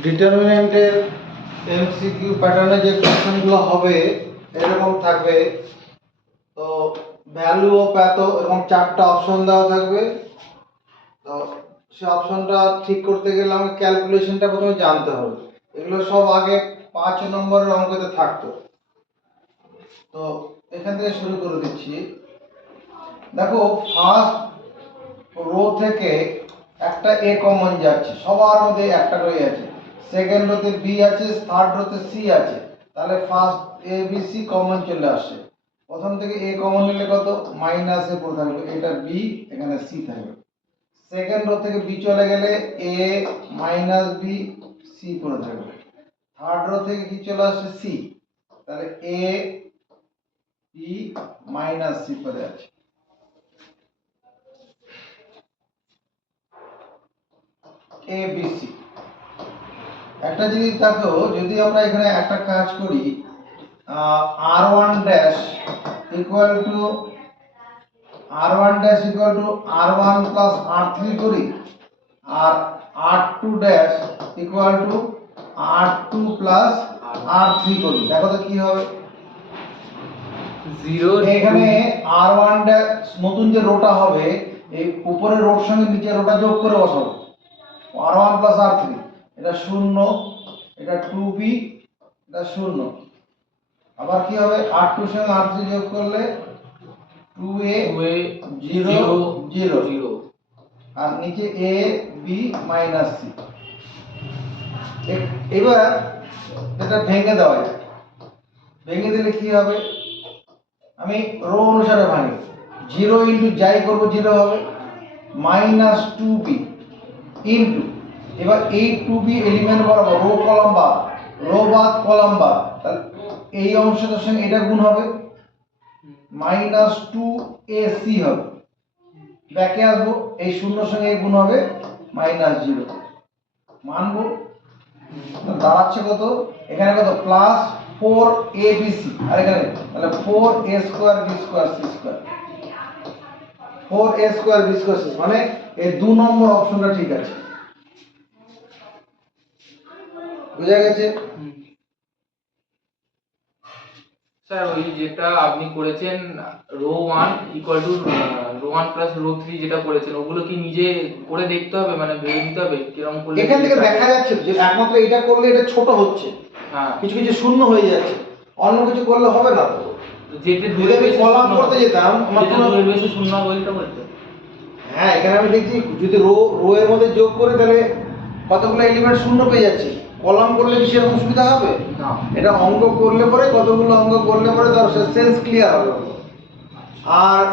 ডিটারমিনেন্টের MCQ প্যাটার্নে যে কোশ্চেনগুলো হবে এরকম থাকবে। তো ভ্যালু অফ এত এরকম 4টা অপশন দেওয়া থাকবে। তো সেই অপশনটা ঠিক করতে গেলে আমাকে ক্যালকুলেশনটা প্রথমে জানতে হবে। এগুলো সব আগে 5 নম্বরের অঙ্কতে থাকতো। তো এখান থেকে শুরু করে দিচ্ছি। দেখো ফার্স্ট রো থেকে একটা এ কমন যাচ্ছে, সবার মধ্যে একটা করে আছে। সেকেন্ড রোতে বি আছে, থার্ড রোতে সি আছে, তাহলে ফার্স্ট এ বি সি কমন চলে আসে। প্রথম থেকে এ কমন নিলে কত মাইনাস এ পড়ে থাকবে, এটা বি এখানে সি থাকবে। সেকেন্ড রো থেকে বি চলে গেলে এ মাইনাস বি সি পড়ে থাকবে। থার্ড রো থেকে কি চলে আসে সি, তাহলে এ বি মাইনাস সি পড়ে আছে। এ বি সি। একটা জিনিস দেখো, যদি আমরা এখানে একটা কাজ করি, r1 dash equal to r1 plus r3 করি, আর r2 dash equal two r2 plus r3 করি, দেখো তো কি হবে। 0 এখানে r1 ড্যাশ নতুন যে রোটা হবে, এই উপরের রোর সঙ্গে নিচের রোটা যোগ করে বসাবো। r1 প্লাস r3, এটা 0, এটা 2b, এটা 0। আবার কি হবে, r2 সঙ্গে r3 যোগ করলে 2a 0 0, আর নিচে a b মাইনাস c। এবার এটা ভেঙে দেওয়া যায়। ভেঙে দিলে কি হবে, আমি রো অনুসারে ভাঙি। 0 ইন্টু যাই করবো 0 হবে, মাইনাস 2b ইন্টু, এবার এই 2b এলিমেন্ট বরাবর রো কলাম বাদ, রো বাদ কলাম বাদ, তাহলে এই অংশটার সঙ্গে এটা গুণ হবে, মাইনাস 2ac হবে। ব্যাকে আসবো, এই শূন্যর সঙ্গে এই গুণ হবে, মাইনাস 0 মানবো। দাঁড়াচ্ছে কত, এখানে কত প্লাস 4abc, আর এখানে তাহলে 4a square b square c square, 4a square b square c, মানে এই 2 নম্বর অপশনটা ঠিক আছে। বুঝা গেছে? স্যার ওই যেটা আপনি করেছেন row 1 equal to row 1 plus row 3 যেটা করেছেন, ওগুলো কি নিজে করে দেখতে হবে, মানে ভেবে নিতে হবে কিরকম করলে? এখান থেকে দেখা যাচ্ছে যে একমাত্র এটা করলে এটা ছোট হচ্ছে, হ্যাঁ, কিছু কিছু শূন্য হয়ে যাচ্ছে, অন্য কিছু করলে হবে না। তো যেটা যদি আমি কলাম করতে যেতাম, আমার যেটা কোনো দুইয়ের বেশি শূন্য হবে ওইটা বলতে। হ্যাঁ, এখানে আমি দেখছি যদি রো রো এর মধ্যে যোগ করে তাহলে কতগুলো এলিমেন্ট শূন্য পেয়ে যাচ্ছি। কলাম করলে কি সেরকম সুবিধা হবে না। এটা অঙ্ক করলে পরে কতগুলো অঙ্ক করলে পরে তার সেন্স ক্লিয়ার হবে। আর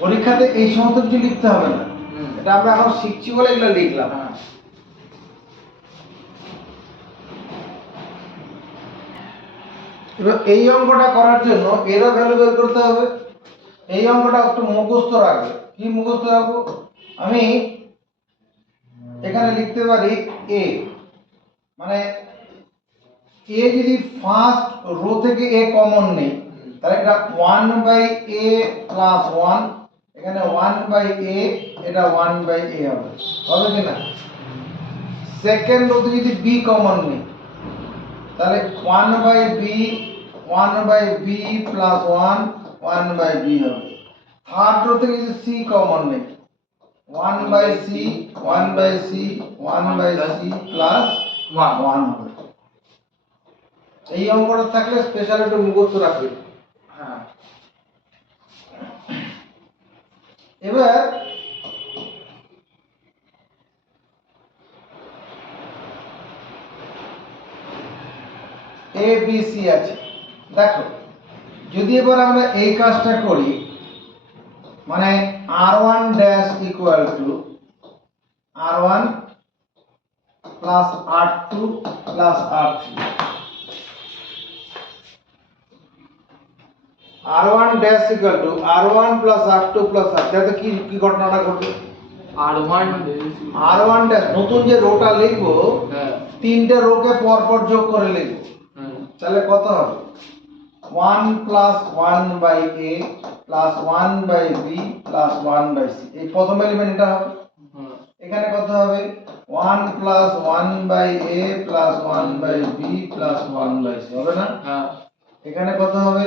পরীক্ষাতে এই সমস্ত কিছু লিখতে হবে না, এটা আমরা এখন শিখছি বলে এগুলো লিখলাম। হ্যাঁ, এবার এই অঙ্কটা করার জন্য এরও ভ্যালু বের করতে হবে। এই অঙ্কটা একটু মুখস্থ রাখবে। কি মুখস্থ রাখবো, আমি এখানে লিখতে পারি a, মানে a যদি ফার্স্ট রো থেকে a কমন নেই, তাহলে এটা 1/a প্লাস 1, এখানে 1/a, এটা 1/a হবে, হবে কি না? সেকেন্ড রোতে যদি b কমন নেই, তাহলে 1/b প্লাস 1, 1/b হবে। থার্ড রো থেকে যদি c কমন নেই, 1/c 1/c 1/c প্লাস 1 হবে। এই অঙ্কটা থাকলে স্পেশাল একটু মুখস্থ রাখবে। হ্যাঁ। এবার এ বি সি আছে, দেখো যদি এবার আমরা এই কাজটা করি, মানে r1 dash equal to r1 plus r2 plus r3, r1 dash equal to r1 plus r2 plus r3, তাহলে কি কি ঘটনাটা ঘটবে, r1 ড্যাশ নতুন যে রোটা লিখবো, হ্যাঁ, তিনটে রোকে পরপর যোগ করে লিখবো, তাহলে কত হবে 1 plus 1/a plus 1/b plus 1/c, এই প্রথম এলিমেন্ট এটা হবে। এখানে কত হবে 1 plus 1 by A plus 1 by B plus 1 by C হবে না? হ্যাঁ এখানে কত হবে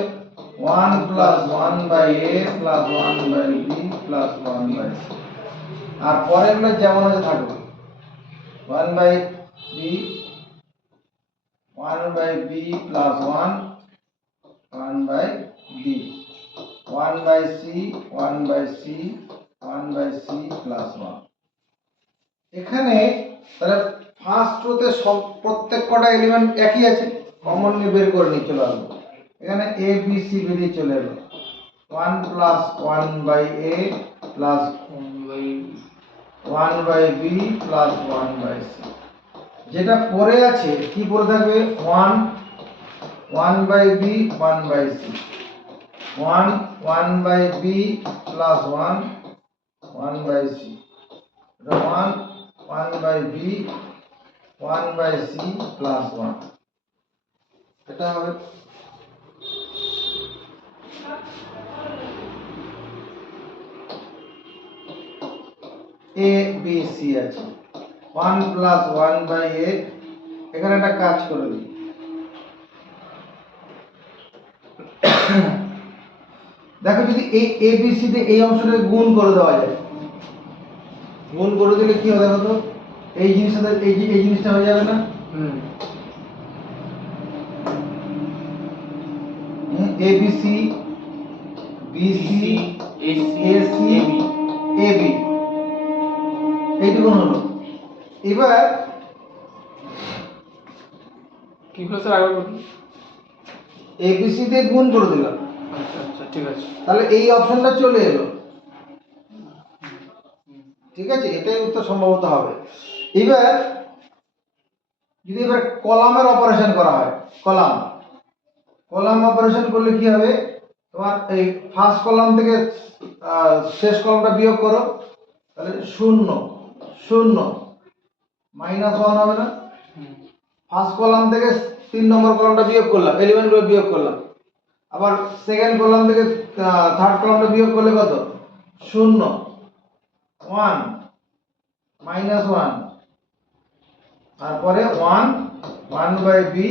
1 plus 1 by A plus 1 by B plus 1 by C. আর পরেরগুলো যেমন আছে থাকবে 1 by B 1 by B plus 1 1 by B 1 by C 1 by C 1 by C plus 1। এখানে তাহলে ফার্স্ট রোতে সব প্রত্যেক কটা এলিমেন্ট একই আছে, কমনলি বের করে নিয়ে চলে আসবো। এখানে এ বি সি বেরিয়ে চলে এলো 1 plus 1 by A plus 1 by B plus 1 by c. যেটা পরে আছে কি পরে থাকবে 1 1 by B 1 by C 1 1 by B plus 1 1 by C 1 1 by B 1 by C plus 1। এটা হবে এ বি সি আছে 1 প্লাস 1 বাই এ। এখানে একটা কাজ করে দিই, দেখো যদি এই এ বি সি তে এই অংশটাকে গুণ করে দেওয়া যায়, গুণ করে দিলে কি হবে দেখো তো, এই জিনিসটা এই জিনিসটা হয়ে যাবে না? A B C B C A C A B এইটুকু হলো। এবার কি হলো স্যার আরেকবার বলুন। এ বি সি তে গুণ করে দিলাম, আচ্ছা আচ্ছা ঠিক আছে। তাহলে এই অপশনটা চলে এলো। ঠিক আছে, এটাই উত্তর সম্ভবত হবে। এবার যদি এবার কলামের অপারেশন করা হয়, কলাম অপারেশন করলে কি হবে, তোমার এই ফার্স্ট কলাম থেকে শেষ কলামটা বিয়োগ করো, তাহলে 0 0 মাইনাস 1 হবে না? ফার্স্ট কলাম থেকে 3 নম্বর কলামটা বিয়োগ করলাম, এলিমেন্টগুলো বিয়োগ করলাম। আবার সেকেন্ড কলাম থেকে থার্ড কলামটা বিয়োগ করলে কত 0 1 মাইনাস 1, তারপরে 1 1 by B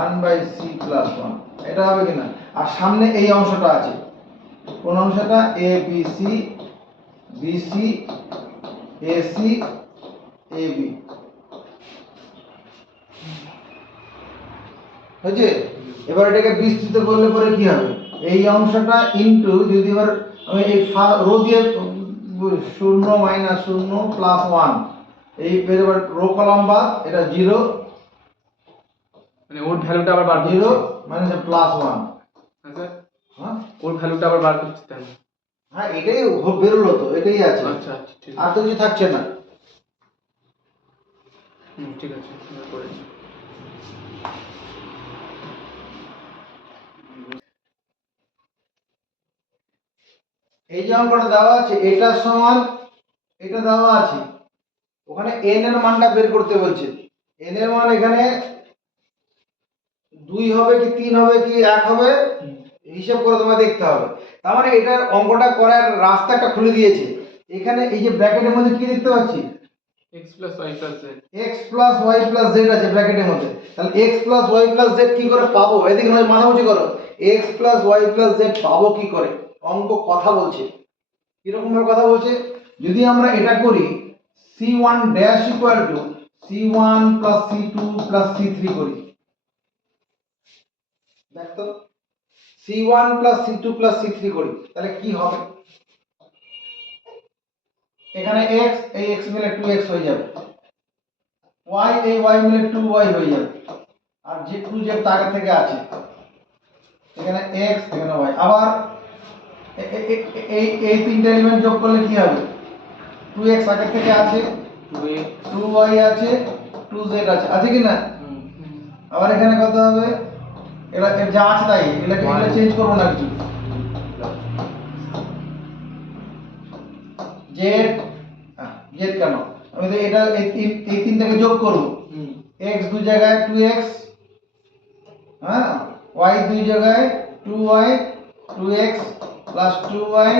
1 by C plus 1। এটা হবে কিনা? আর সামনে এই অংশটা আছে, কোন অংশটা A B C B C A C A B হয়েছে। এবার এটাকে বিস্তৃত করলে পরে কি হবে, এই অংশটা ইনটু, যদি এবার আমি এই রো দিয়ে 0 মাইনাস 0 প্লাস 1 এই এবার রো কলাম বাদ, এটা 0 মানে ওর ভ্যালুটা আবার বার করতে 0 মাইনাস প্লাস 1। আচ্ছা হ্যাঁ ওর ভ্যালুটা আবার বার করতে তাই না? হ্যাঁ এটাই বেরোলো, তো এটাই আছে, আচ্ছা আচ্ছা ঠিক আর আছে। তো কিছু থাকছে না। ঠিক আছে এবার করেছি। এই যে অঙ্কটা দেওয়া আছে এটা সমান এটা দেওয়া আছে, ওখানে n এর মানটা বের করতে বলছে। n এর মান এখানে 2 হবে কি 3 হবে কি 1 হবে হিসাব করে তোমায় দেখতে হবে। তার মানে এটার অঙ্কটা করার রাস্তা একটা খুলে দিয়েছে। এখানে এই যে ব্র্যাকেটের মধ্যে কি দেখতে পাচ্ছি x plus y plus z। x plus y plus z আছে ব্র্যাকেটের মধ্যে, তাহলে x plus y plus z কি করে পাবো? এদিকে নয় মাথামুচি করো, x plus y plus z পাবো কি করে? অঙ্ক কথা বলছে, কিরকম ভাবে কথা বলছে, যদি আমরা এটা করি c1 dash equal two c1 plus c2 plus c3 করি, দেখ তো c1 plus c2 plus c3 করি, তাহলে কি হবে? এখানে x এই x মিলে 2x হয়ে যাবে, y এই y মিলে 2y হয়ে যাবে, আর যে 2 যে তার থেকে আছে এখানে x এখানে y। আবার এই তিনটা এলিমেন্ট যোগ করলে কি হবে, 2x আগে থেকে আছে, 2y আছে, 2z আছে কি না? আবার এখানে কত হবে, এটা যা আছে তাই, এগুলা চেঞ্জ করব না কিছু। z z কেন, আমি তো এটা এই তিনটাকে যোগ করব, x দুই জায়গায় 2x, হ্যাঁ y দুই জায়গায় 2y 2x plus 2y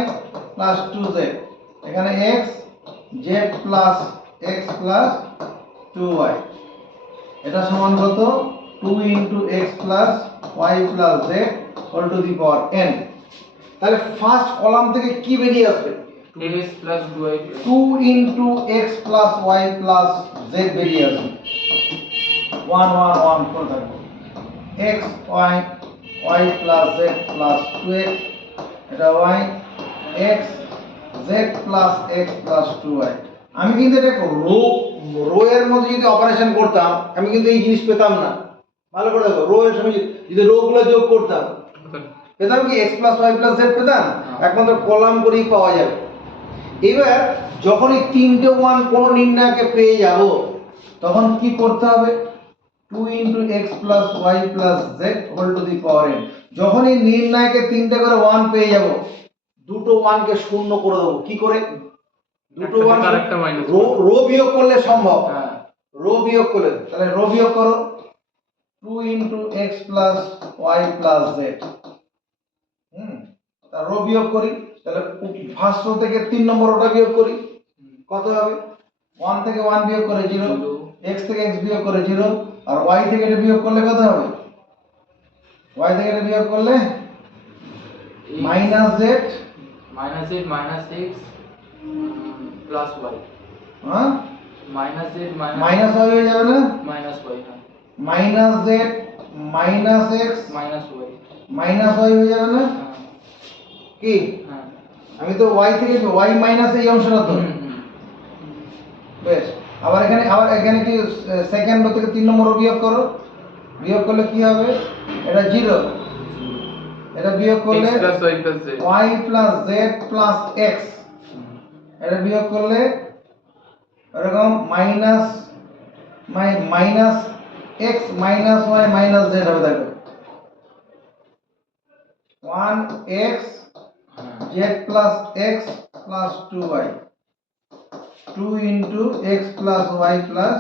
plus 2z, এখানে x z plus x plus 2y। এটা সমান কত? 2 into x plus Y plus z whole to the power n। তাহলে ফার্স্ট কলাম থেকে কি বেরিয়ে আসবে? 2x plus 2y 2 into x plus Y plus z বেরিয়ে আসবে। 1 1 1 করে থাকবে। x y y plus Z plus 2x, এটা y x z plus x plus 2y। আমি কিন্তু এটা রো এর মধ্যে যদি অপারেশন করতাম আমি কিন্তু এই জিনিস পেতাম না। ভালো করে দেখো, রো এর সঙ্গে যদি রো গুলো যোগ করতাম পেতাম কি x plus y plus z পেতাম, একমাত্র কলাম করেই পাওয়া যাবে। এবার যখন এই তিনটে ওয়ান কোন নির্ণায়কে পেয়ে যাব তখন কি করতে হবে? 2 into x plus Y plus z whole to the power n। যখন এই নির্ণায়কে তিনটে করে ওয়ান পেয়ে যাব দুটো ওয়ানকে শূন্য করে দেবো। কি করে? দুটো ওয়ান একটা মাইনাস রো বিয়োগ করলে সম্ভব। হ্যাঁ রো বিয়োগ করলে, তাহলে রো বিয়োগ করো 2 into x plus Y plus z. তা রো বিয়োগ করি, তাহলে ফার্স্ট রো থেকে 3 নম্বর রোটা বিয়োগ করি, কত হবে? 1 থেকে 1 বিয়োগ করে 0, x থেকে x বিয়োগ করে 0, আর y থেকে এটা বিয়োগ করলে কত হবে? y থেকে এটা বিয়োগ করলে minus z minus z minus x plus y হ্যাঁ minus z minus minus y হয়ে যাবে না? minus y হ্যাঁ minus z minus x minus y minus y হয়ে যাবে না? হ্যাঁ কি হ্যাঁ আমি তো y থেকে y মাইনাস এই অংশটা তো বেশ। আবার এখানে কি সেকেন্ড রো থেকে 3 নম্বর রো বিয়োগ করো, বিয়োগ করলে কি হবে? এটা 0, এটা বিয়োগ করলে x plus y plus z y plus z plus x, এটা বিয়োগ করলে এরকম minus minus x minus y minus z হবে। দেখো 1x z plus x plus 2y, 2 into x plus y plus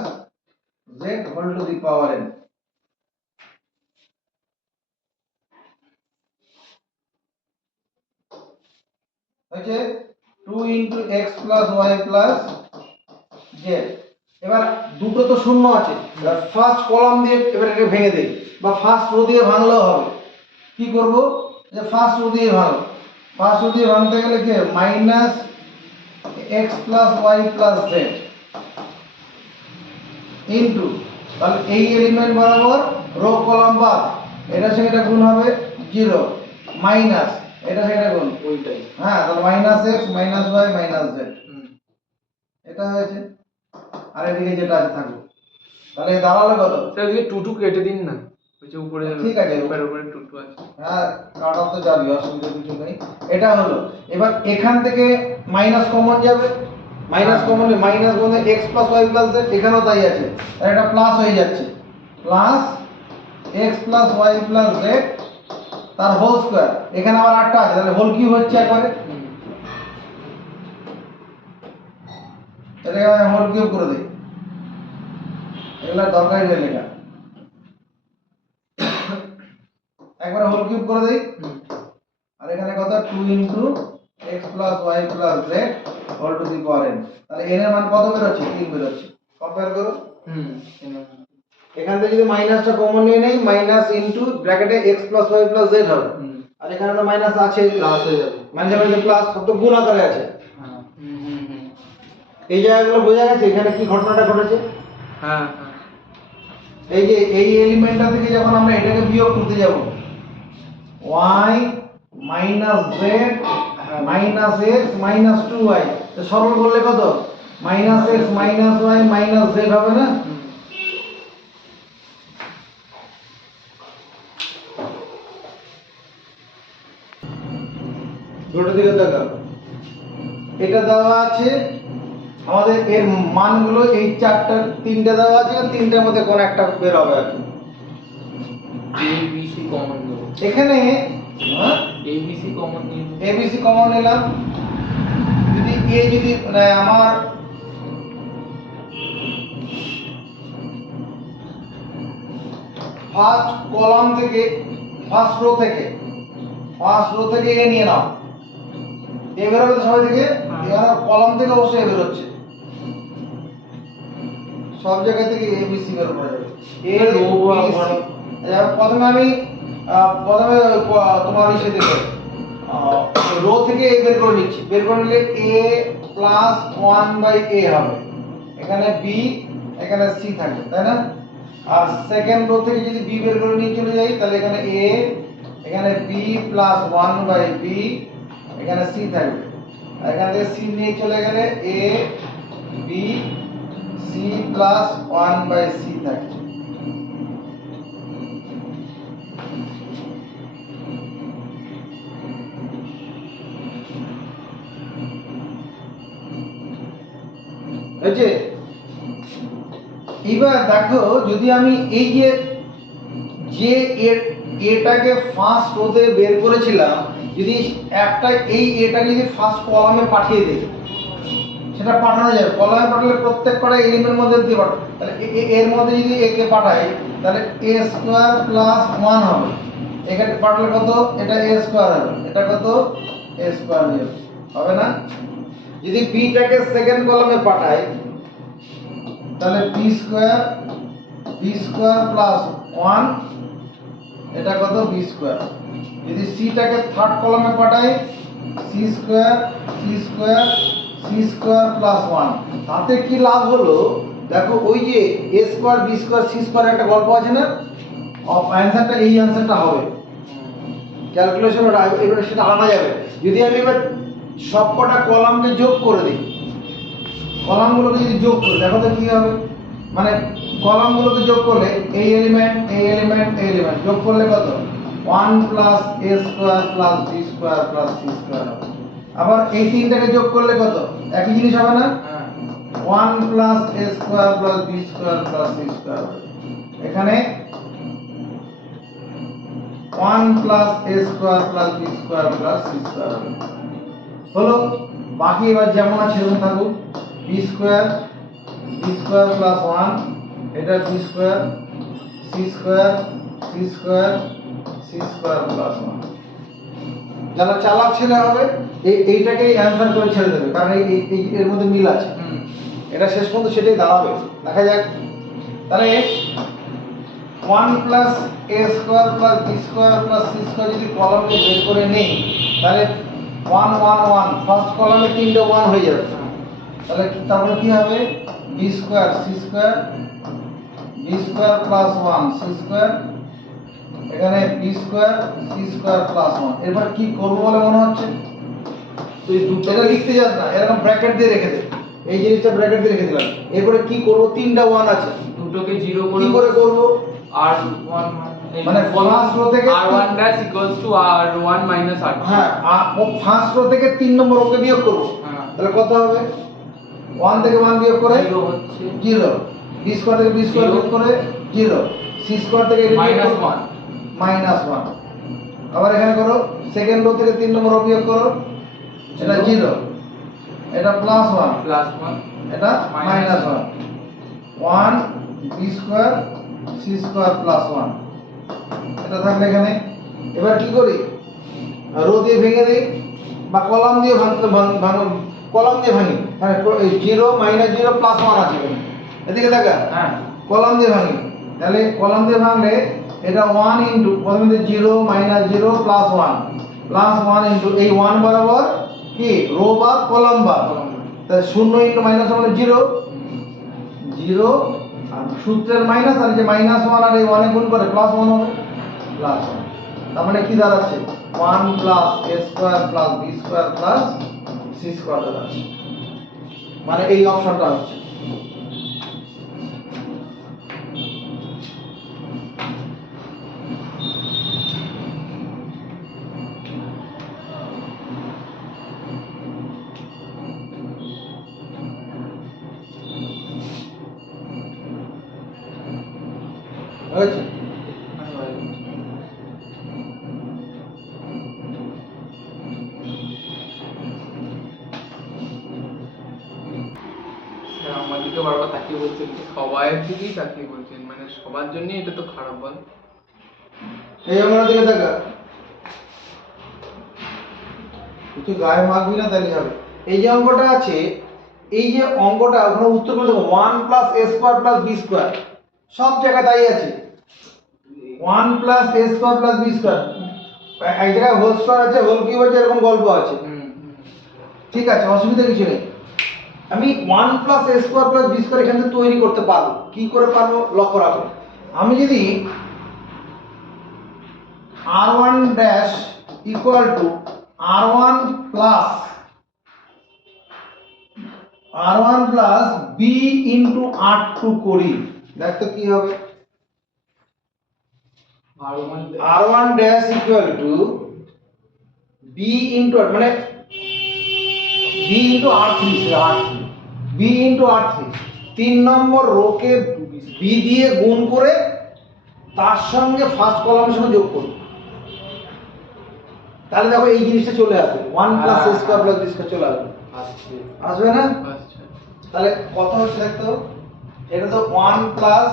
z whole to the power n। হয়েছে 2 into x plus y plus z। এবার দুটো তো শূন্য আছে, এবার ফার্স্ট কলাম দিয়ে এবার এটা ভেঙে দেই, বা ফার্স্ট রো দিয়ে ভাঙলেও হবে। কি করব? যে ফার্স্ট রো দিয়ে ভাঙো। ফার্স্ট রো দিয়ে ভাঙতে গেলে কি minus x plus y plus z into, তাহলে এই এলিমেন্ট বরাবর রো কলাম বাদ, এটা সঙ্গে এটা গুণ হবে 0, মাইনাস এটা সঙ্গে এটা গুণ, ওইটাই হ্যাঁ, তাহলে minus x minus y minus z এটা হয়েছে। আর এদিকে যেটা আছে থাকবে, তাহলে দাঁড়ালো কত? স্যার ওদিকে টুটু কেটে দিন না, ওই যে উপরে ঠিক আছে, উপরে টুটু আছে হ্যাঁ কাটা তো যাবে, অসুবিধা কিছু নেই। এটা হলো, এবার এখান থেকে মাইনাস কমন যাবে, মাইনাস কমন মাইনাস বলতে x plus y plus z, এখানেও তাই আছে, আর এটা প্লাস হয়ে যাচ্ছে, plus x plus y plus z তার হোল স্কয়ার। এখানে আবার 8টা আছে, তাহলে হোল কিউব হচ্ছে একবারে, এটাকে আমি হোল কিউব করে দিই, এগুলা দরকারি নেই লেখা, একবারে হোল কিউব করে দিই। আর এখানে কত? 2 into x plus y plus z whole to the power n। তাহলে n এর মান কত বের হচ্ছে? 3 বের হচ্ছে। কম্পেয়ার করো, এখান থেকে যদি মাইনাসটা কমন নিয়ে নেই, মাইনাস ইনটু ব্র্যাকেটে x plus y plus z হবে, আর এখানে তো মাইনাস আছে, প্লাস হয়ে যাবে, মাইনাস মাইনাস প্লাস, সব তো গুণ আকারে আছে। হ্যাঁ এই জায়গাগুলো বোঝা গেছে এখানে কি ঘটনাটা ঘটেছে? হ্যাঁ এই যে এই এলিমেন্টটা থেকে যখন আমরা এটাকে বিয়োগ করতে যাব, y minus z minus x minus 2y, তো সরল করলে কত? Minus x minus y minus z হবে না? ছোট দিকে দেখো, এটা দেওয়া আছে আমাদের, এর মানগুলো এই তিনটা দেওয়া আছে, তিনটার মধ্যে কোন একটা বের হবে আর কি। ABC কমন নেব, এখানে ABC কমন নিব, ABC কমন নিলাম, যদি এ যদি মানে আমার ফার্স্ট কলাম থেকে ফার্স্ট রো থেকে এ নিয়ে নাও, এ বেরোবে তো সবাই থেকে, এখানে কলাম থেকে অবশ্যই এ বেরোচ্ছে, সব জায়গা থেকে এ বি সি বের করা যাবে এ রো বি সি। প্রথমে আমি তোমার ইসে থেকে রো থেকে এ বের করে নিচ্ছি, বের করে নিলে এ প্লাস 1/a হবে, এখানে বি এখানে সি থাকবে, তাই না? আর সেকেন্ড রো থেকে যদি বি বের করে নিয়ে চলে যাই তাহলে এখানে এ এখানে বি প্লাস 1/b এখানে সি থাকবে, আর এখান থেকে সি নিয়ে চলে গেলে এ বি সি প্লাস 1/c থাকবে। হয়েছে? এবার দেখো যদি আমি এই যে এটাকে ফার্স্ট রোতে বের করেছিলাম, যদি একটা এই এটাকে যদি ফার্স্ট কলামে পাঠিয়ে দেই, সেটা পাঠানো যাবে। কলামে পাঠালে প্রত্যেক কটা এলিমেন্টের মধ্যে দিয়ে পাঠাবো, তাহলে এর মধ্যে যদি একে পাঠাই তাহলে a স্কয়ার প্লাস 1 হবে, এখানে পাঠালে কত? এটা a স্কয়ার হবে, এটা কত? a স্কয়ার হবে না? যদি b টাকে সেকেন্ড কলামে পাঠাই তাহলে b স্কয়ার প্লাস 1 এটা কত? b square. যদি c টাকে থার্ড কলামে পাঠাই c স্কয়ার প্লাস 1, তাতে কি লাভ হলো দেখো, ওই যে a square b square c square একটা গল্প আছে না, অ্যানসারটা এই অ্যানসারটা হবে। ক্যালকুলেশন এবারে সেটা আনা যাবে যদি আমি এবার সবকটা কলামকে যোগ করে দিই। কলামগুলোকে যদি যোগ করি দেখো তো কি হবে, মানে কলামগুলোকে যোগ করলে এই এলিমেন্ট যোগ করলে কত? 1 plus a square plus b square plus c square হবে। আবার এই তিনটাকে যোগ করলে কত? একই জিনিস হবে না? 1 plus a square plus b square plus c square হবে। এখানে 1 plus a square plus b square plus c square হবে। হলো, বাকি এবার যেমন আছে সেরকম থাকুক। b স্কয়ার প্লাস 1 এটা b square c square plus 1। যারা চালাক ছেলে হবে এইটাকেই অ্যানসার করে ছেড়ে দেবে, কারণ এই এর মধ্যে মিল আছে, এটা শেষ পর্যন্ত সেটাই দাঁড়াবে। দেখা যাক, তাহলে 1 plus a square plus b square plus c square যদি কলামে বের করে নেই তাহলে 1 1 1 ফার্স্ট কলামে তিনটে 1 হয়ে যাবে, তাহলে তারপরে কি হবে? b square plus 1 c square, এখানে b square c square plus 1। এরপর কি করব বলে মনে হচ্ছে? তো এই দুটো এটা লিখতে যাস না, এরকম ব্র্যাকেট দিয়ে রেখে দে, এই জিনিসটা ব্র্যাকেট দিয়ে রেখে দিলাম। এরপরে কি করব? তিনটা 1 আছে, দুটোকে 0 করে কি করে করব? r1 মানে ফার্স্ট রো থেকে r1 dash equals to r1 minus r2। হ্যাঁ, ফার্স্ট রো থেকে 3 নম্বর ওকে বিয়োগ করব, তাহলে কত হবে? 1 থেকে 1 বিয়োগ করে 0 হচ্ছে 0, b স্কয়ার থেকে b স্কয়ার বিয়োগ করে 0, c স্কয়ার থেকে -1। আবার এখানে করো, সেকেন্ড রো থেকে 3 নম্বর রো বিয়োগ করো, এটা 0, এটা প্লাস 1, এটা -1, 1 b square c square plus 1 এটা থাকলে এখানে। এবার কি করি? রো দিয়ে ভেঙে দেই বা কলাম দিয়ে কলাম দিয়ে ভাঙি। হ্যাঁ, 0 -0 প্লাস 1 আছে এখানে, এদিকে দেখা, হ্যাঁ কলাম দিয়ে ভাঙি, তাহলে কলাম দিয়ে ভাঙলে এটা 1 ইনটু প্রথমে 0 -0 প্লাস 1 ইনটু এই 1 বরাবর কি রো বা কলাম বা, তাহলে 0 ইনটু -1 মানে 0 আর সূত্রের মাইনাস, আর যে -1 আর এই 1 এ গুণ করে প্লাস 1 হবে, প্লাস 1। তার মানে কি দাঁড়াচ্ছে? 1 plus a square plus b square plus c square দাঁড়াচ্ছে, মানে এই অপশনটা হচ্ছে। হয়েছে? আমার দিকে বারবার তাকিয়ে বলছেন, সবাইয়ের দিকেই তাকিয়ে বলছেন, মানে সবার জন্য এটা তো খারাপ বল। এই আমার দিকে দেখা, তুই গায়ে মাখবি না তাহলে হবে। এই যে অঙ্কটা আছে এই যে অঙ্কটা ওখানে উত্তর করে দেখো 1 প্লাস এ স্কোয়ার প্লাস বি স্কোয়ার, সব জায়গায় তাই আছে 1 প্লাস এ স্কোয়ার প্লাস বি স্কোয়ার, এক জায়গায় হোল স্কোয়ার আছে, হোল কিউব আছে, এরকম গল্প আছে। ঠিক আছে, অসুবিধা কিছু নেই। আমি 1 প্লাস এ স্কোয়ার প্লাস বি স্কোয়ার এখান থেকে তৈরি করতে পারবো। কি করে পারবো লক্ষ্য রাখো। আমি যদি r1 dash equal to r1 plus b into r2 করি, দেখো কি হবে। r1 dash equal two b into মানে b into r3, b into r3, 3 নম্বর রোকে b দিয়ে গুণ করে তার সঙ্গে ফার্স্ট কলামের সঙ্গে যোগ করি, তাহলে দেখো এই জিনিসটা চলে আসবে 1 প্লাস এ স্কোয়ার প্লাস বি স্কোয়ার চলে আসবে। আসবে না? তাহলে কত হচ্ছে দেখতে হবে, এটা তো 1 প্লাস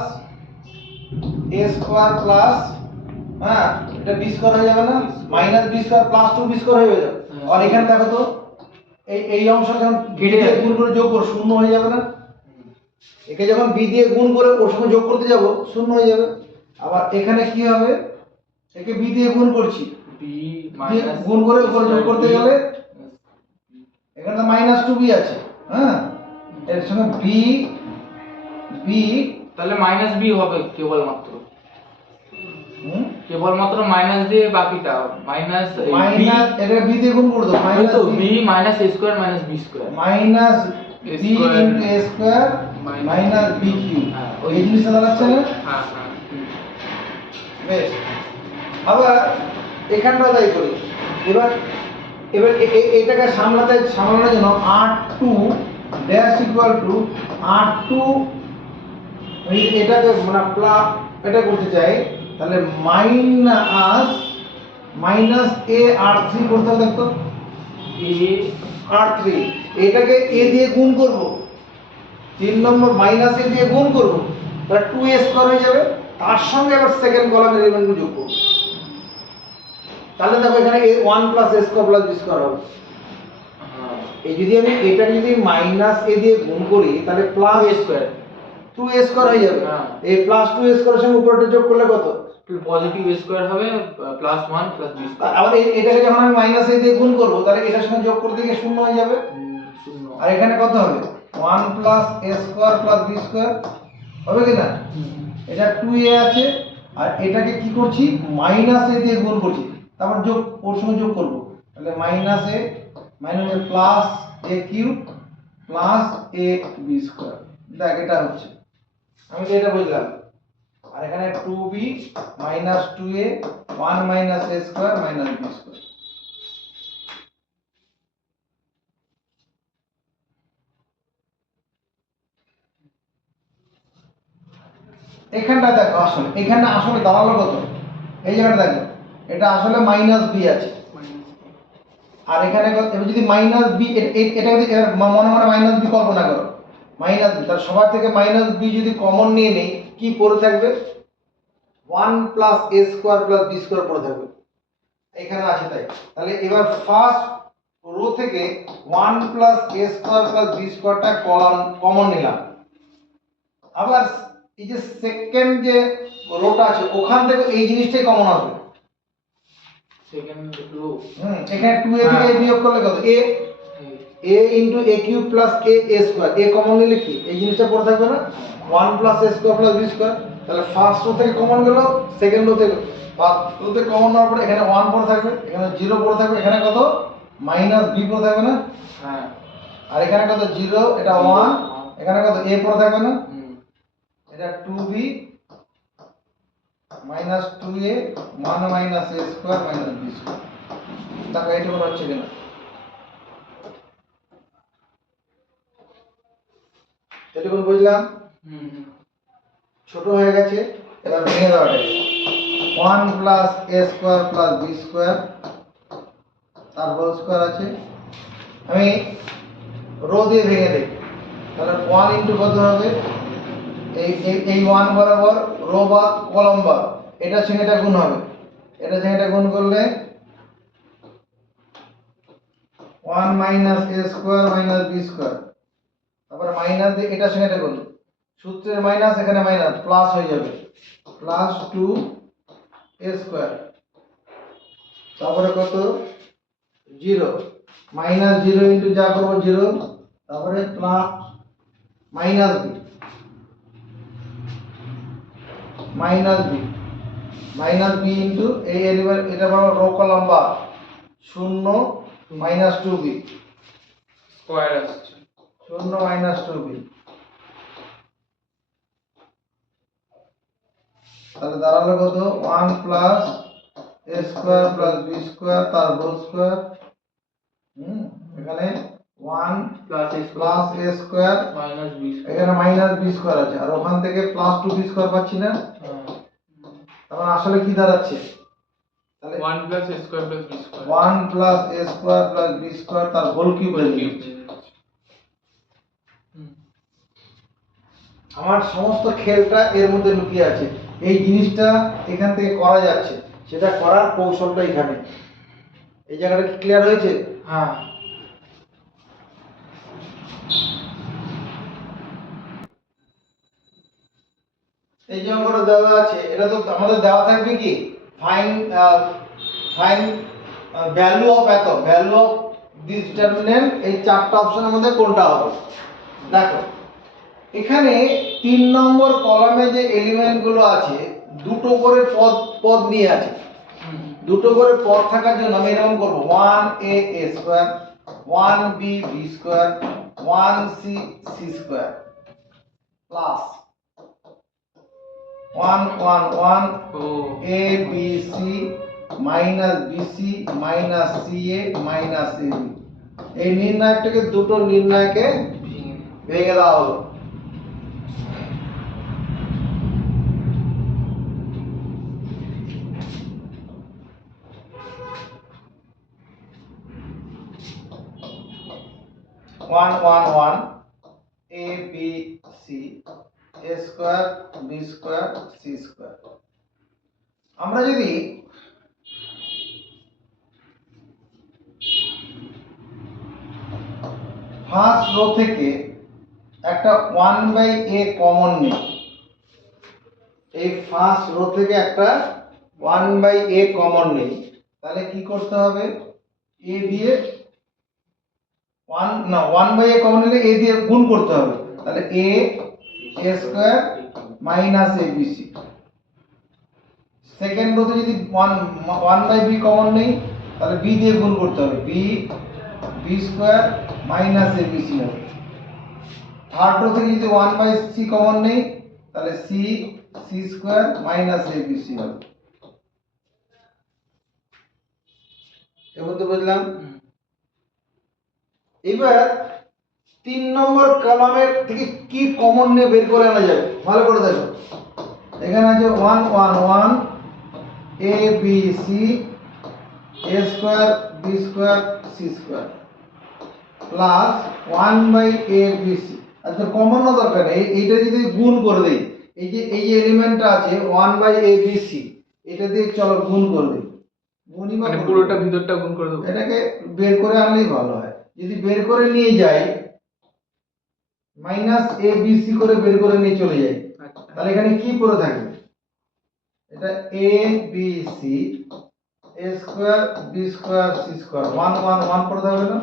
এ স্কোয়ার প্লাস, হ্যাঁ এটা বি স্কোয়ার হয়ে যাবে না, minus B square plus 2 b square হয়ে যাবে। আর এখানে দেখো তো এই অংশ যখন বি দিয়ে গুণ করে যোগ করো শূন্য হয়ে যাবে না, একে যখন বি দিয়ে গুণ করে ওর সঙ্গে যোগ করতে যাব শূন্য হয়ে যাবে। আবার এখানে কি হবে, একে বি দিয়ে গুণ করছি, বি গুণ করে উপরে যোগ করতে গেলে এখানে মাইনাস 2b আছে, হ্যাঁ এর সঙ্গে বি বি, তাহলে মাইনাস বি হবে কেবলমাত্র, কেবলমাত্র মাইনাস দিয়ে বাকিটা মাইনাস মাইনাস এটা বি দিয়ে গুণ করে দাও, মাইনাস তো B minus A square minus B square minus B into A square minus B Q, এই জিনিসটা দাঁড়াচ্ছে না? হ্যাঁ হ্যাঁ বেশ, আবার এখানটা তাই করি। এবার এবার এটাকে সামলানোর জন্য r2 dash equal two r2, এটাকে মানে প্লাস এটা করতে চাই, তাহলে মাইনাস এ r3 করতে হবে। দেখো এ r3, এটাকে a দিয়ে গুণ করব, 3 নম্বর মাইনাস এ দিয়ে গুণ করব, তাহলে 2a স্কয়ার হয়ে যাবে, তার সঙ্গে আবার সেকেন্ড কলামের এলিমেন্টগুলো যোগ করব, তাহলে দেখো এখানে a 1 plus a square plus b square হবে। এই যদি আমি এটা যদি মাইনাস এ দিয়ে গুণ করি তাহলে প্লাস এ স্কোয়ার 2a স্কয়ার হয়ে যাবে। এই প্লাস 2a স্কয়ারের সঙ্গে উপরটা যোগ করলে কত, পজিটিভ এ স্কোয়ার হবে প্লাস 1 প্লাস বি স্কোয়ার। আবার এটাকে যখন আমি মাইনাস এ দিয়ে গুণ করব তাহলে এটার সঙ্গে যোগ করতে গিয়ে শূন্য হয়ে যাবে, শূন্য। আর এখানে কত হবে 1 plus a square plus b square হবে কি না? এটা 2a আছে, আর এটাকে কি করছি মাইনাস এ দিয়ে গুণ করছি, তারপর যোগ ওর সঙ্গে যোগ করব, তাহলে minus A plus a cube plus a b square. দেখ এটা হচ্ছে, আমি তো এটা বুঝলাম। আর এখানে 2b minus 2a 1 minus a square minus b square. এখানটা দেখো, আসলে এখানে আসলে দাঁড়ালো কত, এই জায়গাটা দেখো, এটা আসলে মাইনাস বি আছে, আর এখানে এবার যদি মাইনাস বি, এটা যদি মনে মনে মাইনাস বি কল্পনা করো, মাইনাস বি, তার সবার থেকে মাইনাস বি যদি কমন নিয়ে নেই কি পড়ে থাকবে 1 প্লাস এ স্কোয়ার প্লাস বি স্কোয়ার পড়ে থাকবে, এখানে আছে তাই। তাহলে এবার ফার্স্ট রো থেকে 1 প্লাস এ স্কোয়ার প্লাস বি স্কোয়ারটা কমন নিলাম, আবার এই যে সেকেন্ড যে রোটা আছে ওখান থেকে এই জিনিসটাই কমন আসবে, সেকেন্ড রো এখানে 2a থেকে a বিয়োগ করলে কত a into a cube plus a square, a common নিলে কি এই জিনিসটা পড়ে থাকবে না 1 plus a square plus b square. তাহলে ফার্স্ট রো থেকে কমন গেল, সেকেন্ড রো থেকে, ফার্স্ট রো থেকে কমন নেওয়ার পরে এখানে 1 পড়ে থাকবে, এখানে 0 পড়ে থাকবে, এখানে কত মাইনাস b পড়ে থাকবে না, হ্যাঁ, আর এখানে কত 0, এটা 1, এখানে কত a পড়ে থাকবে না, এটা 2b minus 2a 1 minus a square minus b square. দেখো এটা কোনো হচ্ছে কিনা, এটুকু বুঝলাম। ছোট হয়ে গেছে, এবার ভেঙে দেওয়া যায় 1 plus a square plus b square তার হোল স্কয়ার আছে, আমি রো দিয়ে ভেঙে দেই, তাহলে 1 ইনটু কত হবে, এই 1 বরাবর রো বা কলম বা এটার সঙ্গে এটা গুণ হবে, এটার সঙ্গে এটা গুণ করলে 1 minus a square minus b square, তারপরে মাইনাস দিয়ে এটার সঙ্গে এটা করুন, সূত্রের মাইনাস এখানে মাইনাস প্লাস হয়ে যাবে, প্লাস 2a স্কয়ার, তারপরে কত 0, মাইনাস 0 ইন্টু যা করবো 0, তারপরে plus minus b, minus b into এই এলিমেন্ট, এটা বড় রো কলাম বা 0 মাইনাস 2b, স্কয়ার আসছে 0 মাইনাস 2b, তাহলে দাঁড়ালো কত 1 plus a square plus b square তার হোল স্কয়ার, এখানে 1 plus plus a square minus b এখানে মাইনাস b স্কয়ার আছে, আর ওখান থেকে প্লাস 2b স্কয়ার পাচ্ছি না, তাহলে আসলে কি দাঁড়াচ্ছে, তাহলে 1 plus a square plus b square 1 plus a square plus b square তার হোল কিউব হয়ে যাচ্ছে। আমার সমস্ত খেলটা এর মধ্যে লুকিয়ে আছে, এই জিনিসটা এখান থেকে করা যাচ্ছে, সেটা করার কৌশলটা এখানে, এই জায়গাটা কি ক্লিয়ার হয়েছে? হ্যাঁ এই যে অঙ্কটা দেওয়া আছে, এটা তো আমাদের দেওয়া থাকবে কি ফাইন ভ্যালু অফ এত, ভ্যালু অফ দিস ডিটারমিনেন্ট, এই চারটা অপশনের মধ্যে কোনটা হবে। দেখো এখানে 3 নম্বর কলামে যে এলিমেন্ট গুলো আছে দুটো করে পদ নিয়ে আছে, দুটো করে পদ থাকার জন্য আমি এরকম করব 1a a square, 1b b square, 1c c square plus 1 1 1 ও a b c minus bc minus ca minus ab, এই নির্ণায়কটাকে দুটো নির্ণায়কে ভেঙে দেওয়া হলো। One one one a b c a square b square c square. আমরা যদি ফার্স্ট রো থেকে একটা 1/a কমন নিই, এই ফার্স্ট রো থেকে একটা 1/a কমন নিই, তাহলে কি করতে হবে, a দিয়ে 1/a কমন নিলে a দিয়ে গুণ করতে হবে, তাহলে a square minus abc। Second রোতে যদি 1/b কমন নেই, তাহলে b দিয়ে গুণ করতে হবে, b স্কয়ার মাইনাস abc হবে। থার্ড রো থেকে যদি 1/c কমন নেই, তাহলে c স্কয়ার মাইনাস abc হবে। এবার তো বুঝলাম। এবার 3 নম্বর কলামের থেকে কি কমন নিয়ে বের করে আনা যাবে, ভালো করে দেখো, এখানে আছে 1 1 1 a b c a square b square c square plus 1/abc। আচ্ছা কমন না দরকার নেই, এইটা যদি গুণ করে দেই, এই যে এলিমেন্টটা আছে 1/abc, এটা দিয়ে চলো গুণ করে দেই, গুণই মানে পুরোটা ভিতরটা গুণ করে দেবো, এটাকে বের করে আনলেই ভালো হয়। যদি বের করে নিয়ে যাই মাইনাস abc করে বের করে নিয়ে চলে যাই, তাহলে এখানে কি পড়ে থাকবে, এটা abc a square b square c square 1 1 1 পড়ে থাকবে না,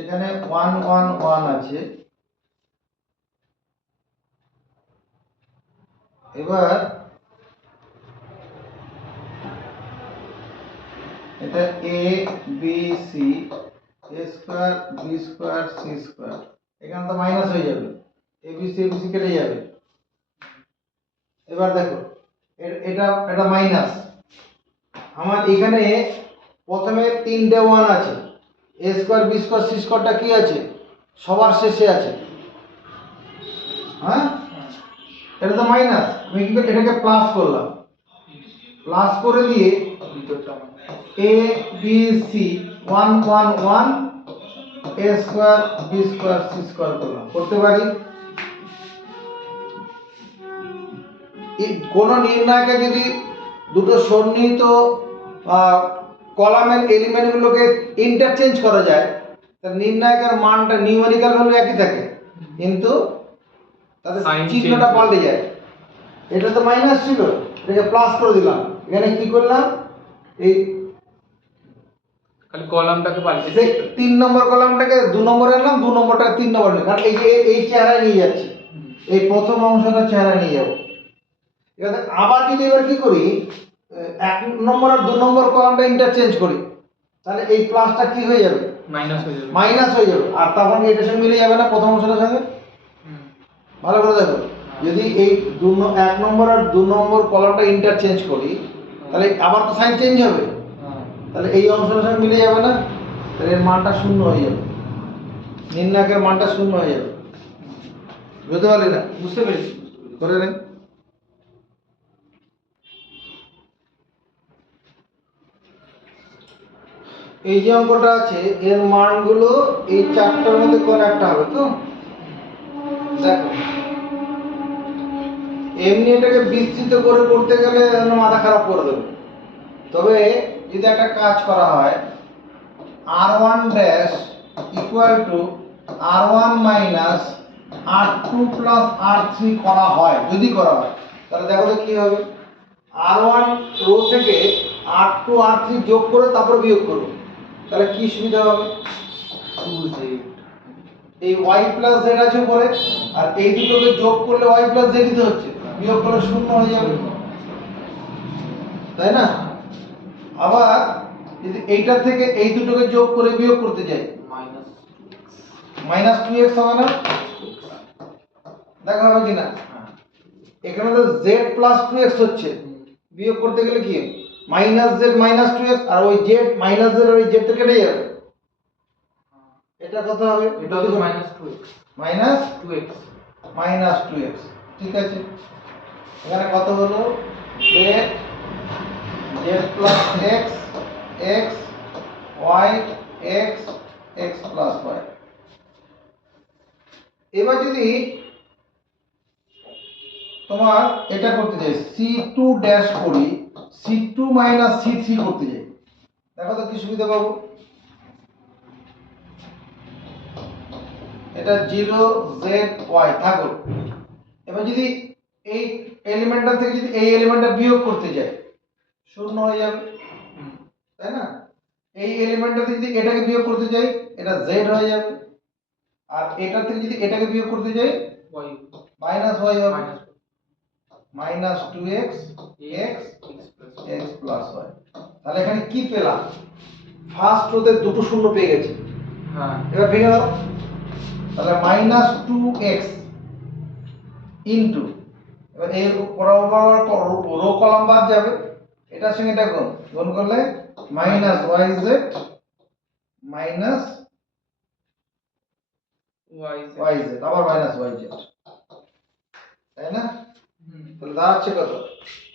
এখানে 1 1 1 আছে। এবার এটা a b c a square b square c square, এখানে তো মাইনাস হয়ে যাবে, abc abc কেটে যাবে। এবার দেখো এটা মাইনাস, আমার এখানে প্রথমে 3টে 1 আছে, a square b square c স্কয়ারটা কি আছে, সবার শেষে আছে, হ্যাঁ এটা তো মাইনাস, আমি কি এটাকে প্লাস করলাম, প্লাস করে দিয়ে a b c 1 1 1 a square b square c square করলাম, করতে পারি। কোন নির্ণায়কে যদি দুটো সন্নিহিত কলামের এলিমেন্টগুলোকে ইন্টারচেঞ্জ করা যায় তাহলে নির্ণায়কের মানটা নিউমেরিক্যাল ভ্যালু একই থাকে, কিন্তু তাদের Sign চিহ্নটা change পাল্টে যায়। এটা তো মাইনাস ছিল, এটাকে প্লাস করে দিলাম। এখানে কি করলাম, এই খালি কলামটাকে পাল্টে যে 3 নম্বর কলামটাকে 2 নম্বরে আনলাম, 2 নম্বরটাকে 3 নম্বরে নিলাম, কারণ এই যে এই চেহারায় নিয়ে যাচ্ছে, এই প্রথম অংশটা চেহারা নিয়ে যাবো। এবার আবার যদি এবার কি করি, 1 নম্বর আর 2 নম্বর কলামটা ইন্টারচেঞ্জ করি, তাহলে এই প্লাসটা কি হয়ে যাবে, মাইনাস হয়ে যাবে। মাইনাস হয়ে যাবে। আর তখন এটার সঙ্গে মিলে যাবে না প্রথম অংশটার সঙ্গে। ভালো করে দেখো, যদি এই 1 নম্বর আর 2 নম্বর কলামটা ইন্টারচেঞ্জ করি তাহলে আবার তো সাইন চেঞ্জ হবে, তাহলে এই অংশটার সঙ্গে মিলে যাবে না, তাহলে এর মানটা শূন্য হয়ে যাবে, নির্ণায়কের মানটা শূন্য হয়ে যাবে। বুঝতে পারলি না? বুঝতে পেরেছি। করে নে। এই যে অঙ্কটা আছে এর মানগুলো এই চারটার মধ্যে কোন একটা হবে তো। দেখো, এমনি এটাকে বিস্তৃত করে করতে গেলে মাথা খারাপ করে দেবে। তবে যদি একটা কাজ করা হয়, r1 dash equal to r1 minus r2 plus r3 করা হয়, যদি করা হয় তাহলে দেখো তো কি হবে। r1 রো থেকে r2 r3 যোগ করে তারপর বিয়োগ করো, তাহলে কি সুবিধা হবে, এই y প্লাস z আছে উপরে, আর এই দুটোকে যোগ করলে y প্লাস z দিতে হচ্ছে, বিয়োগ করলে শূন্য হয়ে যাবে, তাই না? আবার যদি এইটা থেকে এই দুটোকে যোগ করে বিয়োগ করতে যাই, মাইনাস 2x হবে না? দেখা হবে কিনা, এখানে তো z প্লাস 2x হচ্ছে, বিয়োগ করতে গেলে কি মাইনাস z মাইনাস 2x, আর ওই z মাইনাস z আর ওই z তো কেটে যাবে, এটা কত হবে, এটা তো minus 2x। Minus 2x minus 2x। ঠিক আছে, এখানে কত হলো, z z plus x x y x x plus y। এবার যদি তোমার এটা করতে চাই c2 ড্যাশ করি, c2 মাইনাস c3 করতে যাই, দেখো তো কি সুবিধা পাবো। এটা 0 z y থাকলো। এবার যদি এই এলিমেন্টটা থেকে যদি এই এলিমেন্টটা বিয়োগ করতে যাই, শূন্য হয়ে যাবে, তাই না? এই এলিমেন্টটা থেকে যদি এটাকে বিয়োগ করতে যাই, এটা z হয়ে যাবে, আর এটা থেকে যদি এটাকে বিয়োগ করতে যাই, y মাইনাস y হবে, minus minus 2x x x plus y। তাহলে এখানে কি পেলাম, ফার্স্ট রোতে দুটো শূন্য পেয়ে গেছি। হ্যাঁ, এবার ভেঙে দাও, তাহলে মাইনাস 2x ইনটু, এবার এই রো কলাম বাদ যাবে, এটার সঙ্গে এটা গুণ করলে মাইনাস yz মাইনাস yz আবার মাইনাস yz, তাই না? তাহলে দাঁড়াচ্ছে কত,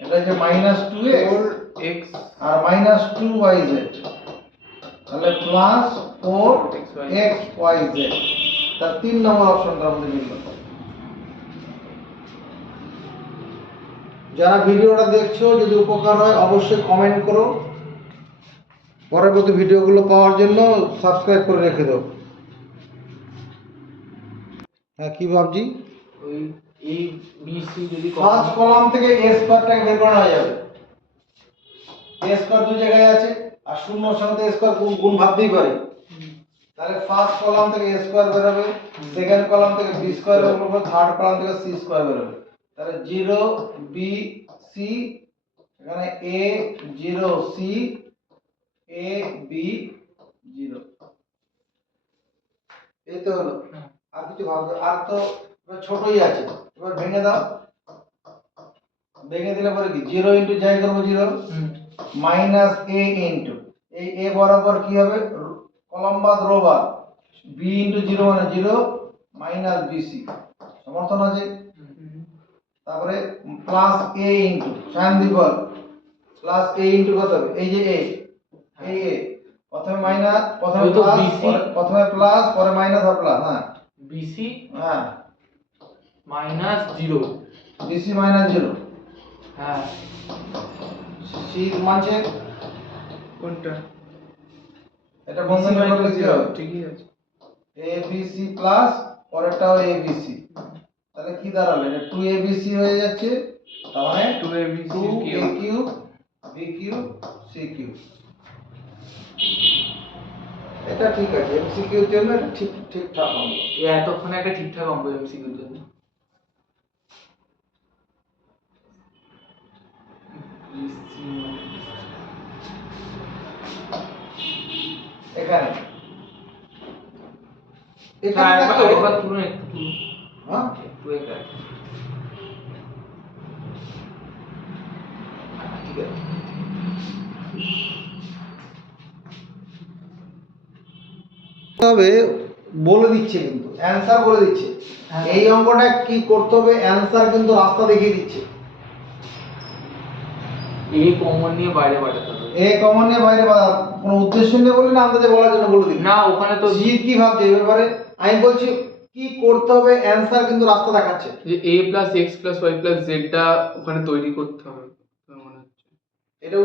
এটা যে মাইনাস 2x x আর মাইনাস 2yz, তাহলে প্লাস 4xyz। তার 3 নম্বর অপশনটা আমাদের মিলল। যারা ভিডিওটা দেখছো যদি উপকার হয় অবশ্যই কমেন্ট করো, পরবর্তী ভিডিওগুলো পাওয়ার জন্য সাবস্ক্রাইব করে রেখে দাও। হ্যাঁ, কি ভাবছি, ওই এই bc যদি ফার্স্ট কলাম থেকে a স্কয়ারটাকে বের করা হয়ে যাবে। a স্কয়ার দুই জায়গায় আছে, আর শূন্যর সঙ্গে a স্কয়ার গুণ ভাবতেই পারি, তাহলে ফার্স্ট কলাম থেকে a স্কয়ার বের হবে, সেকেন্ড কলাম থেকে b স্কয়ার বের হবে, থার্ড কলাম থেকে c স্কয়ার বের হবে। তাহলে 0 b c, এখানে a 0 c a b 0, এই তো হলো। আর কিছু ভাববে, আর তো ছোটই আছে, এবার ভেঙে দাও, ভেঙে দিলে পরে কি 0 ইনটু যাই করবো 0 মাইনাস a ইনটু এই a বরাবর কি হবে, কলাম বাদ রো বাদ, b ইনটু 0 মানে 0 মাইনাস bc, সমর্থন আছে। তারপরে প্লাস a ইনটু সাইন দ্বিপদ প্লাস a ইনটু কত হবে, এই যে a, এই a প্রথমে মাইনাস, প্রথমে ওই তো প্লাস, BC প্রথমে প্লাস পরে মাইনাস আর প্লাস, হ্যাঁ bc হ্যাঁ মাইনাস 0 bc মাইনাস 0, হ্যাঁ সি মানছে কোনটা এটা বন্ধনী করলে কি হবে ঠিকই আছে এ বি সি প্লাস পরেরটাও এ বি সি, তাহলে কি দাঁড়ালো এটা 2abc হয়ে যাচ্ছে, তার মানে 2abc 2a cube B cube C cube. এটা ঠিক আছে, এমসিকিউ এর জন্য এটা ঠিকঠাক অঙ্ক। এতক্ষণে একটা ঠিকঠাক অঙ্ক এমসিকিউর জন্য। এখানে এখানে দেখো আরেকবার তুলুন, একটু তুলুন, হ্যাঁ একটু এখানে। ঠিক আছে তবে বলে দিচ্ছে কিন্তু অ্যানসার বলে দিচ্ছে, হ্যাঁ। এই অঙ্কটা কি করতে হবে অ্যানসার কিন্তু রাস্তা দেখিয়ে দিচ্ছে। এ কমন নিয়ে বাইরে পাঠাতে হবে। এ কমন নিয়ে বাইরে বা কোনো উদ্দেশ্য নিয়ে বলি না আন্দাজে বলার জন্য বলে দিই না ওখানে তো জি কি ভাবছে এই ব্যাপারে, আমি বলছি কি করতে হবে অ্যানসার কিন্তু রাস্তা দেখাচ্ছে। যে a plus X plus Y plus জেডটা ওখানে তৈরি করতে হবে মনে হচ্ছে। এটা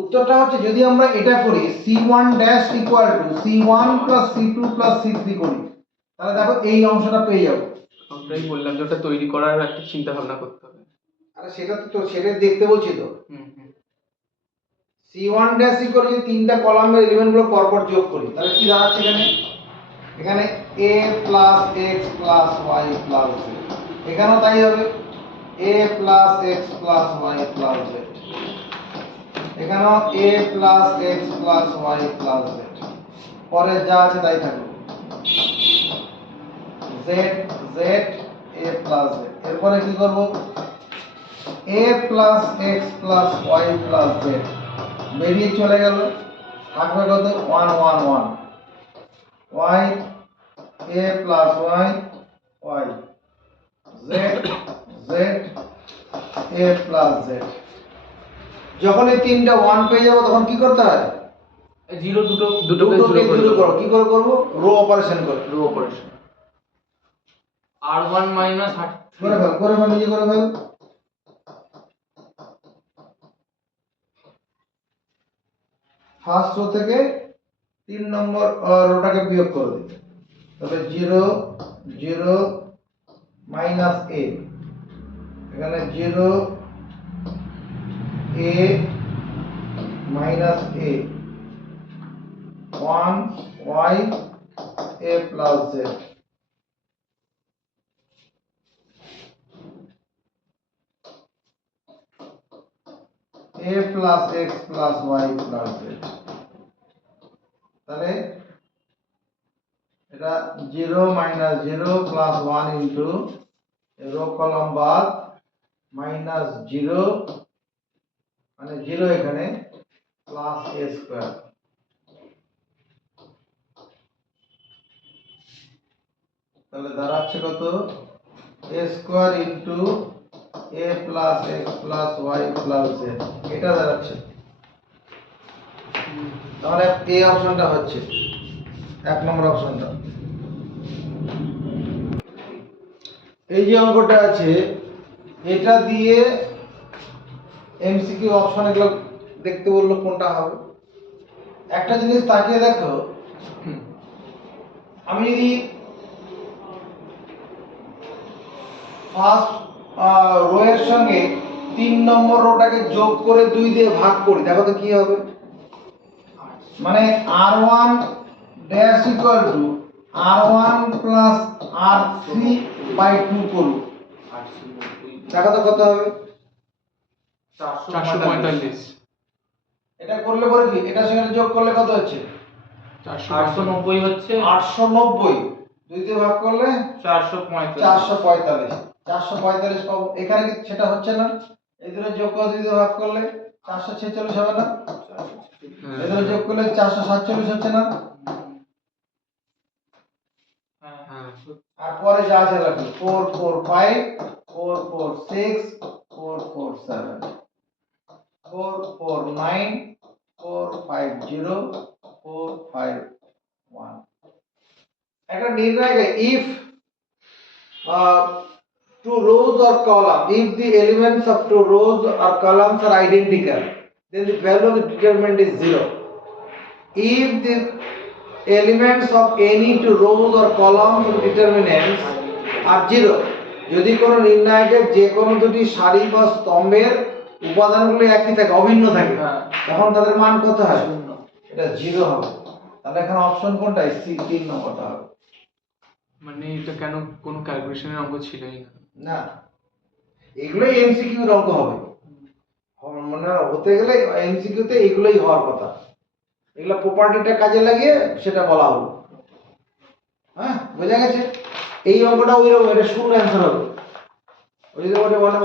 উত্তরটা হচ্ছে যদি আমরা এটা করি c1 dash equal two c1 plus c2 plus c3 করি, তাহলে দেখো এই অংশটা পেয়ে যাবো। ওটাই বললাম যে ওটা তৈরি করার একটা চিন্তা ভাবনা করতে হবে। আরে সেটা তো সেটা দেখতে বলছি তো। হুম হুম c1 ড্যাশ ইকুয়াল যদি তিনটা কলামের এলিমেন্টগুলো পরপর যোগ করি তাহলে কি দাঁড়াচ্ছে এখানে, এখানে a plus x plus y plus z, এখানেও তাই হবে a plus x plus y plus z, এখানেও a plus x plus y plus z, পরে যা আছে তাই থাকবে z z a plus z, এরপরে কি করব a plus x plus y plus z বেরিয়ে চলে গেল, থাকবে কত 1 1 1 y a plus y y z z a plus z। যখন এই তিনটা 1 পেয়ে যাব তখন কি করতে হয় জিরো দুটোকে দুটোকে জিরো করো, কি করে করব রো অপারেশন করে, রো অপারেশন r1 মাইনাস করে ফেল নিজে করে ফেল। ফার্স্ট রো থেকে 3 নম্বর রোটাকে বিয়োগ করে দিতে, তবে 0 0 মাইনাস a, এখানে 0 a minus a 1 y a plus z, a plus x plus y plus z, তাহলে এটা 0 minus 0 plus 1 into rho column বাদ মাইনাস 0 মানে 0 এখানে প্লাস a স্কয়ার, তাহলে দাঁড়াচ্ছে কত a square into a plus x plus y plus z, এটা দাঁড়াচ্ছে। তাহলে এই অপশনটা হচ্ছে 1 নম্বর অপশনটা। এই যে অঙ্কটা আছে এটা দিয়ে এমসিকিউ অপশন এগুলো দেখতে বললো কোনটা হবে। একটা জিনিস তাকিয়ে দেখো, আমি যদি ফার্স্ট রো এর সঙ্গে 3 নম্বর রোটাকে যোগ করে 2 দিয়ে ভাগ করি, দেখো তো কি হবে, মানে r1 dash equal to r1 plus r3 by 2 করব, দেখো তো কত হবে 445। এটা করলে পরে কি এটার সঙ্গে যোগ করলে কত হচ্ছে 890 হচ্ছে, 890, 2 দিয়ে ভাগ করলে 445 445, 445 পাবো। এখানে কি সেটা হচ্ছে না, এই দুটো যোগ করে 2 দিয়ে ভাগ করলে 446 হবে না, এই দুটো যোগ করলে 447 হচ্ছে না, আর পরে যা আছে রাখো 445 446 447 449 450 451। একটা নির্ণয় if two rows or column, if the elements of two rows or columns are identical, then the value of the determinant is 0. If the elements of any two rows or columns of determinants are 0, যদি কোনো নির্ণায়কের যে কোনো দুটি সারি বা স্তম্ভের উপাদানগুলো একই থাকে, অভিন্ন থাকে, হ্যাঁ। তখন তাদের মান কত হয়? শূন্য। এটা 0 হবে। তাহলে এখানে অপশন কোনটা? সি 3 নম্বরটা হবে। মানে এটা কেন কোনো ক্যালকুলেশনের অঙ্ক ছিলই না? না, এগুলোই এমসিকিউ এর অঙ্ক হবে। মানে হতে গেলে এমসিকিউ তে এগুলোই হওয়ার কথা। এগুলো প্রপার্টিটা কাজে লাগিয়ে সেটা বলা হলো। হ্যাঁ, বোঝা গেছে? এই অঙ্কটা ওইরকম, এটা শূন্য অ্যান্সার হবে। ওই যে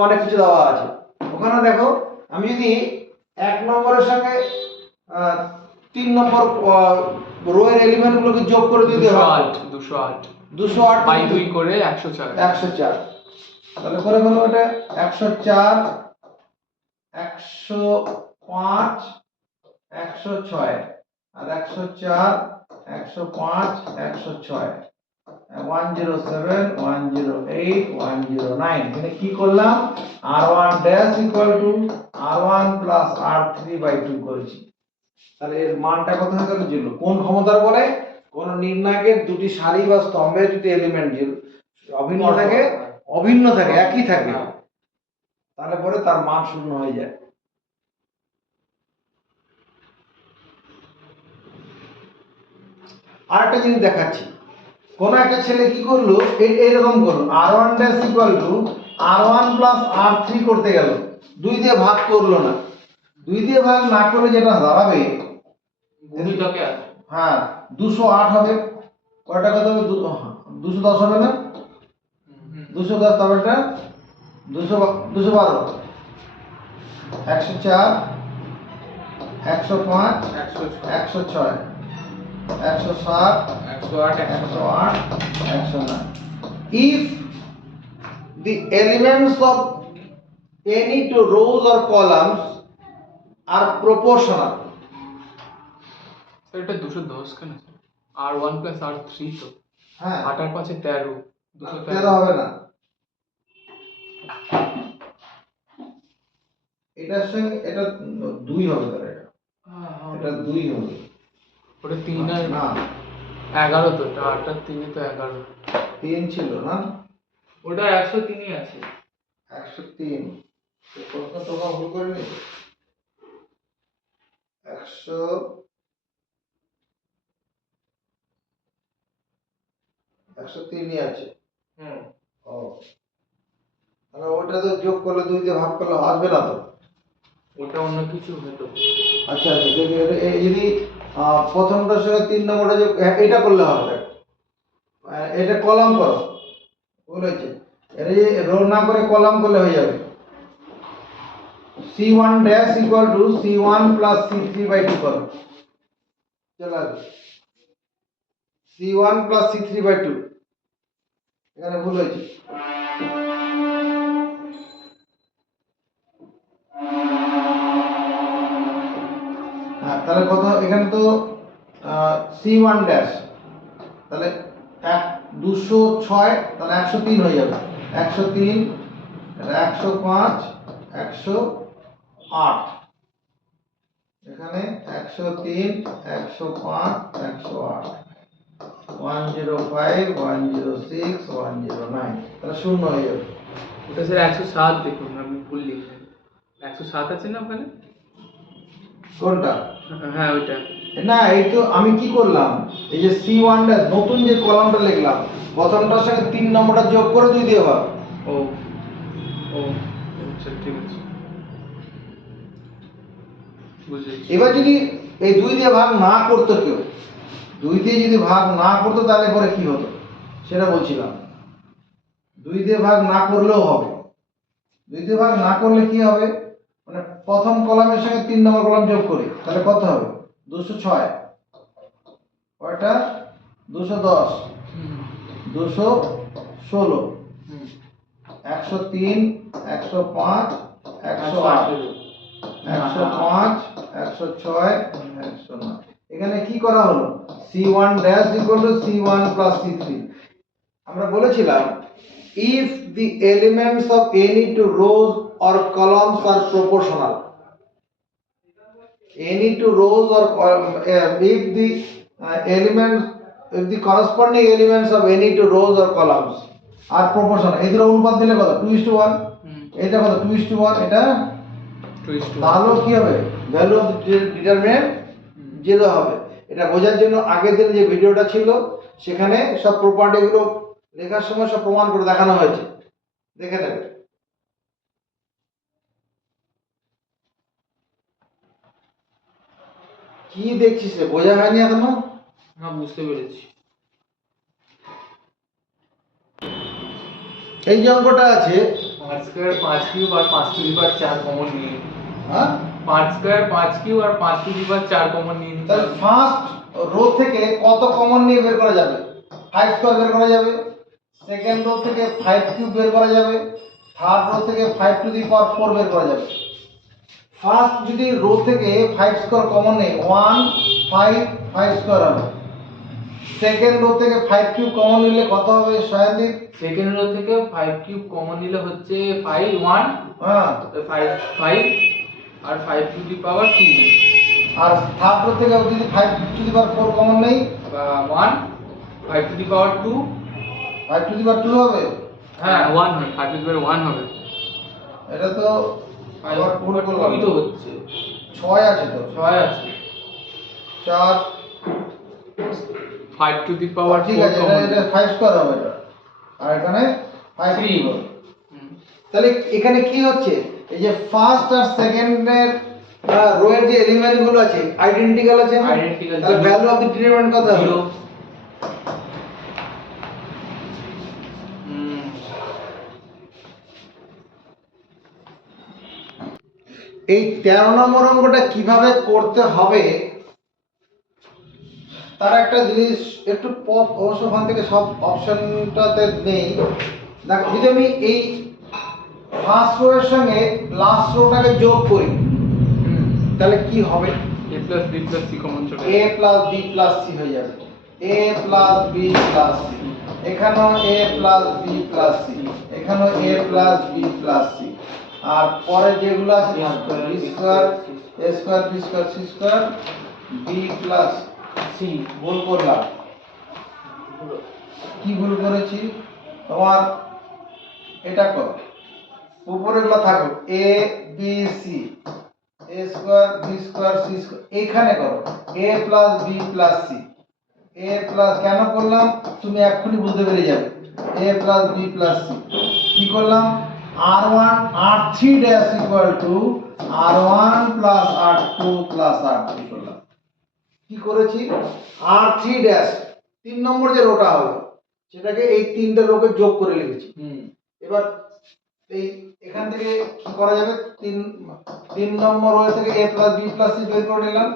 অনেক কিছু দেওয়া আছে ওখানে। দেখো, আমি যদি 1 নম্বরের সঙ্গে 3 নম্বর রো এর এলিমেন্ট গুলোকে যোগ করে দিতে হয় 208 বাই 2 করে 104। 104, তাহলে করে ফেলো এটা 104 105 106 আর 104 105 106 107 108 109। এখানে কি করলাম? r1 dash equal to r1 plus r3/2 করেছি। তাহলে এর মানটা কত হয়ে গেল? 0। কোন ক্ষমতার বলে? কোন নির্ণায়কের দুটি সারি বা স্তম্ভের যদি এলিমেন্ট অভিন্ন থাকে একই থাকে, তাহলে পরে তার মান 0 হয়ে যায়। আরেকটা জিনিস দেখাচ্ছি। কোন একটা ছেলে কি করলো, এইরকম করলো, r1 dash equal to r1 plus r3 করতে গেল, 2 দিয়ে ভাগ করলো না। 2 দিয়ে ভাগ না করলে যেটা দাঁড়াবে, গুণিতকে আছে। হ্যাঁ, 208 হবে। কয়টা কত হবে? 210 হবে না? 210, তবে এটা 212 104 105 106 107 108 108 109। If the elements of any two rows or columns are proportional, sir এটা 210 কেন? r1 প্লাস r3 তো। হ্যাঁ, 8 আর 5 13, 13 হবে না। এটার সঙ্গে এটা 2 হবে, তাহলে এটা 2 হবে। ওটা 3 আর না, 11 তো, এটা 8 আর 3 তো 11। 3 ছিল না? ওটা 103ই আছে। 103 প্রশ্ন তোমরা ভুল করেনি? 103ই আছে। ও, তাহলে ওটা তো যোগ করলে 2 দিয়ে ভাগ করলে আসবে না তো। ওটা অন্য কিছু হতো। আচ্ছা আচ্ছা, যদি প্রথমটার সঙ্গে 3 নম্বরটা যোগ, এটা করলে হবে। এটা কলাম করো, বলেছে এটা যে রো না করে কলাম করলে হয়ে যাবে। c1 dash equal two c1 plus c3/2 করো, চলে আসবে c1 প্লাস c3/2। এখানে ভুল হয়েছে। হ্যাঁ, তাহলে কত? এখানে তো c1 ড্যাশ, তাহলে 206, তাহলে 103 হয়ে যাবে। 103 105 108, এখানে 103 105 108 105 106 109, তাহলে 0 হয়ে যাবে। ওটা স্যার 107, দেখুন আপনি ভুল লিখলেন। 107 আছে না ওখানে? কোনটা? হ্যাঁ ওইটা। না, এই তো আমি কি করলাম, এই যে c1 টা নতুন যে কলামটা লিখলাম, প্রথমটার সঙ্গে 3 নম্বরটা যোগ করে 2 দিয়ে ভাগ। ও ও আচ্ছা, ঠিক আছে, বুঝেছি। এবার যদি এই 2 দিয়ে ভাগ না করতো কেউ, 2 দিয়ে যদি ভাগ না করতো, তাহলে পরে কি হতো সেটা বলছিলাম। 2 দিয়ে ভাগ না করলেও হবে। 2 দিয়ে ভাগ না করলে কি হবে, মানে প্রথম কলামের সঙ্গে 3 নম্বর কলাম যোগ করি, তাহলে কত হবে? 206, কয়টা? 210 216 103 105 108 105 106 109। এখানে কি করা হলো? c1 dash equal two c1 plus c3। আমরা বলেছিলাম if the elements of any two rows or columns are proportional. Any two rows or if the elements, if the corresponding elements of any two rows or columns are proportional, এদের অনুপাত দিলে কত 2:1, এটা কত 2:1, এটা তাহলে কি হবে ভ্যালু অফ ডিটারমিনেন্ট 0 হবে। এটা বোঝার জন্য আগের দিন যে ভিডিওটা ছিল সেখানে সব প্রপার্টি গুলো লেখার সময় সব প্রমাণ করে দেখানো হয়েছে, দেখে নেবে। কি দেখছিস রে, বোঝা হয়নি এখনো? না, বুঝতে পেরেছি। এই যে অঙ্কটা আছে 5 স্কয়ার 5 কিউব আর 5 টু দি পাওয়ার 4 কমন নিয়ে নিন। হ্যাঁ 5 স্কয়ার 5 কিউব আর 5 টু দি পাওয়ার 4 কমন নিয়ে নিন। তাহলে ফার্স্ট রো থেকে কত কমন নিয়ে বের করা যাবে? 5 স্কয়ার বের করা যাবে, সেকেন্ড রো থেকে 5 কিউব বের করা যাবে, থার্ড রো থেকে 5 টু দি পাওয়ার 4 বের করা যাবে। ফার্স্ট যদি রো থেকে 5 স্কয়ার কমন নেই 1 5 5 স্কয়ার হবে। সেকেন্ড রো থেকে 5 কিউব কমন নিলে কত হবে সায়নদীপ? সেকেন্ড রো থেকে 5 কিউব কমন নিলে হচ্ছে 5 1, হ্যাঁ 5 আর 5 টু দি পাওয়ার 2, আর থার্ড রো থেকে যদি 5 টু দি পাওয়ার 4 কমন নেই বা 1 5 to the power 2, 5 to the power 2 হবে। হ্যাঁ 1 হবে, 5 টু দি পাওয়ার 1 হবে। এটা তো আবার ভুল করলাম, তো হচ্ছে 6 আছে তো, 6 আছে, 4 5 টু দি পাওয়ার ঠিক আছে, এটা 5 স্কয়ার হবে এটা, আর এখানে 5 3। হবে। তাহলে এখানে কি হচ্ছে, এই যে ফার্স্ট আর সেকেন্ডের রো এর যে এলিমেন্ট গুলো আছে আইডেন্টিক্যাল আছে না? Identical, তাহলে ভ্যালু অফ দ্য ডিটারমিনেন্ট কত হবে? 0। এই 13 নম্বর অঙ্কটা কিভাবে করতে হবে তার একটা জিনিস একটু অবশ্য ওখান থেকে সব অপশনটাতে নেই। দেখো যদি আমি এই ফার্স্ট রো এর সঙ্গে লাস্ট রোটাকে যোগ করি তাহলে কি হবে? a plus b plus c common চলে a plus b plus c হয়ে যাবে, a plus b plus c, এখানেও a plus b plus c, এখানেও a plus b plus c, আর পরে যেগুলো আছে b square a square b square c square b plus c। ভুল করলাম, কি ভুল করেছি? তোমার এটা করো, উপরেগুলো থাকো a b c, a square b square c square, এইখানে করো a plus b plus c, a plus কেন করলাম তুমি এক্ষুনি বুঝতে পেরে যাবে, a plus b plus c। কি করলাম? r1 r3 dash equal to r1 plus r2 plus r3 করলাম। কি করেছি? r3 dash 3 নম্বর যে রোটা হলো সেটাকে এই তিনটে রোকে যোগ করে লিখেছি। এবার এই এখান থেকে কি করা যাবে, 3 নম্বর রো থেকে a plus b plus c বের করে নিলাম।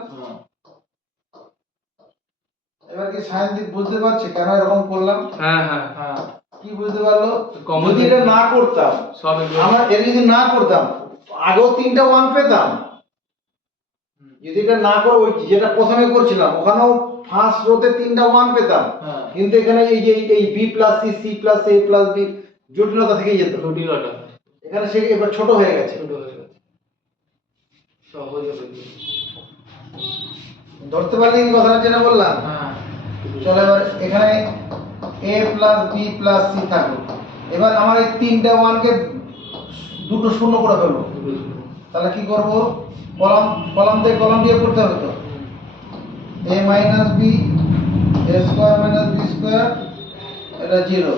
এবার কি সায়নদীপ বুঝতে পারছে কেন এরকম করলাম? হ্যাঁ হ্যাঁ হ্যাঁ, কি বুঝতে পারলো? Common যদি এটা না করতাম, সব আমরা এটা যদি না করতাম আগেও 3টা 1 পেতাম। যদি এটা না করে ওই যেটা প্রথমে করছিলাম ওখানেও ফার্স্ট রোতে 3টা 1 পেতাম, কিন্তু এখানে এই যে এই b plus c c plus a plus b জটিলতা থেকে যেত, জটিলতা এখানে সে এবার ছোট হয়ে গেছে, ছোট হয়ে গেছে, সহজ হয়ে গেছে। ধরতে পারলে কি কথাটা যেটা বললাম? হ্যাঁ চলো এবার এখানে a plus b plus c থাকলো। এবার আমার এই 3টা 1 কে দুটো শূন্য করে ফেলবো, তাহলে কি করব? কলাম থেকে কলাম দিয়ে করতে হবে তো, a minus b a square minus b square, এটা 0,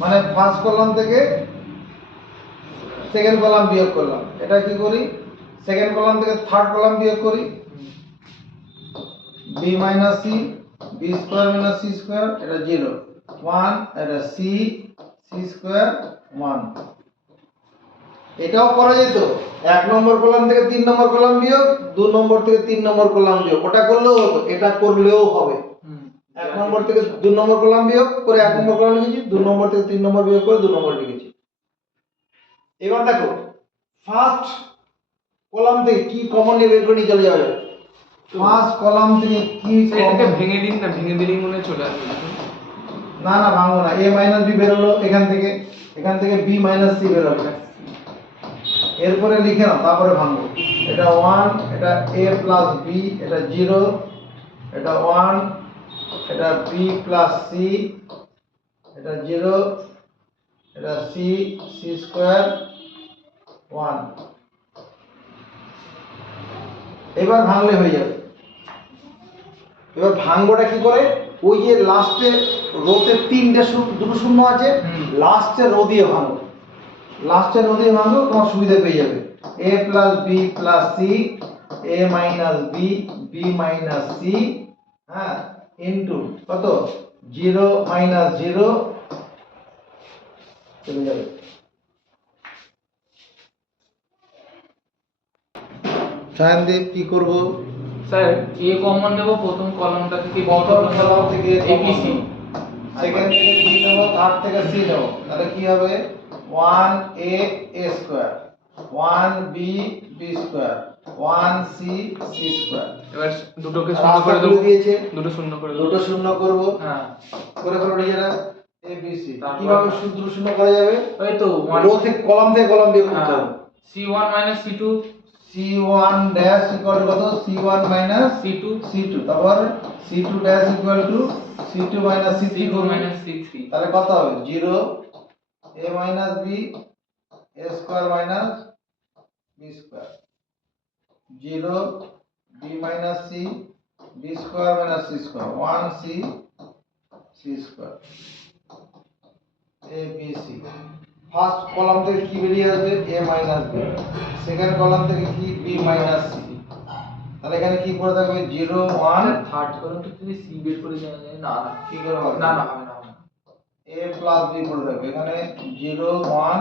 মানে ফার্স্ট কলাম থেকে সেকেন্ড কলাম বিয়োগ করলাম। এটা কি করি? সেকেন্ড কলাম থেকে থার্ড কলাম বিয়োগ করি, b minus c b square minus c square, এটা 0 1, এটা c c স্কয়ার 1। এটাও করা যেত, 1 নম্বর কলাম থেকে 3 নম্বর কলাম বিয়োগ, 2 নম্বর থেকে 3 নম্বর কলাম বিয়োগ, ওটা করলেও হতো, এটা করলেও হবে। 1 নম্বর থেকে 2 নম্বর কলাম বিয়োগ করে 1 নম্বর কলাম লিখেছি, 2 নম্বর থেকে 3 নম্বর বিয়োগ করে 2 নম্বর লিখেছি। এবার দেখো ফার্স্ট কলাম থেকে কি কমন নিয়ে বের করে নিয়ে চলে যাবে। ফার্স্ট কলাম থেকে কি এটাকে কমন, ভেঙে দিন না, ভেঙে দিলেই মনে হয় চলে আসবে। না না ভাঙবো না, a minus b বের হলো এখান থেকে, এখান থেকে বি মাইনাস সি বেরোবে। এরপরে লিখে নাও, তারপরে ভাঙবো। এটা 1, এটা a প্লাস বি, এটা 0, এটা 1, এটা b প্লাস সি, এটা 0, এটা সি, সি স্কোয়ার 1। এবার ভাঙলে হয়ে যাবে। এবার ভাঙবোটা কি করে, ওই যে লাস্টে রোতে দুটো শূন্য আছে, লাস্টে রো দিয়ে ভাঙো, লাস্টে রো দিয়ে ভাঙো, তোমার সুবিধা পেয়ে যাবে। a plus B plus C, a minus B, B minus C, হ্যাঁ, ইন্টু কত 0 মাইনাস 0 চলে যাবে। ছায়ানদীপ কি করব? স্যার এ কমন নেব প্রথম কলামটা থেকে, প্রথম কলাম থেকে এবিসি, সেকেন্ড থেকে বি নেব, থার্ড থেকে সি নেব। তাহলে কি হবে 1a a square, 1b b square, 1c c square. এবার দুটোকে শূন্য করে দেব, দিয়েছে, দুটো শূন্য করে দেব, দুটো শূন্য করব। হ্যাঁ করে ফেলো নিজেরা a b c। তারপর কিভাবে দুটো শূন্য করা যাবে? ওই তো রো থেকে কলাম বিয়োগ করতে হবে। c1 minus c2, c1 dash equal কত, c1 মাইনাস c2, c2, তারপর c2 dash equal two c2 minus c3 c4 করব। Minus c3। তাহলে কত হবে 0 a minus b a square minus b square, 0 b minus c b square minus c square, 1c c square, a b c। First column থেকে কি বেরিয়ে আসবে, a minus b। Second column থেকে কি, b minus c। তাহলে এখানে কি পড়ে থাকবে 0 1, থার্ড কলামটা যদি সি বের করে জানা যায়, না না কি করে হবে, না না হবে না, হবে না। a প্লাস b পড়ে থাকবে। এখানে 0 1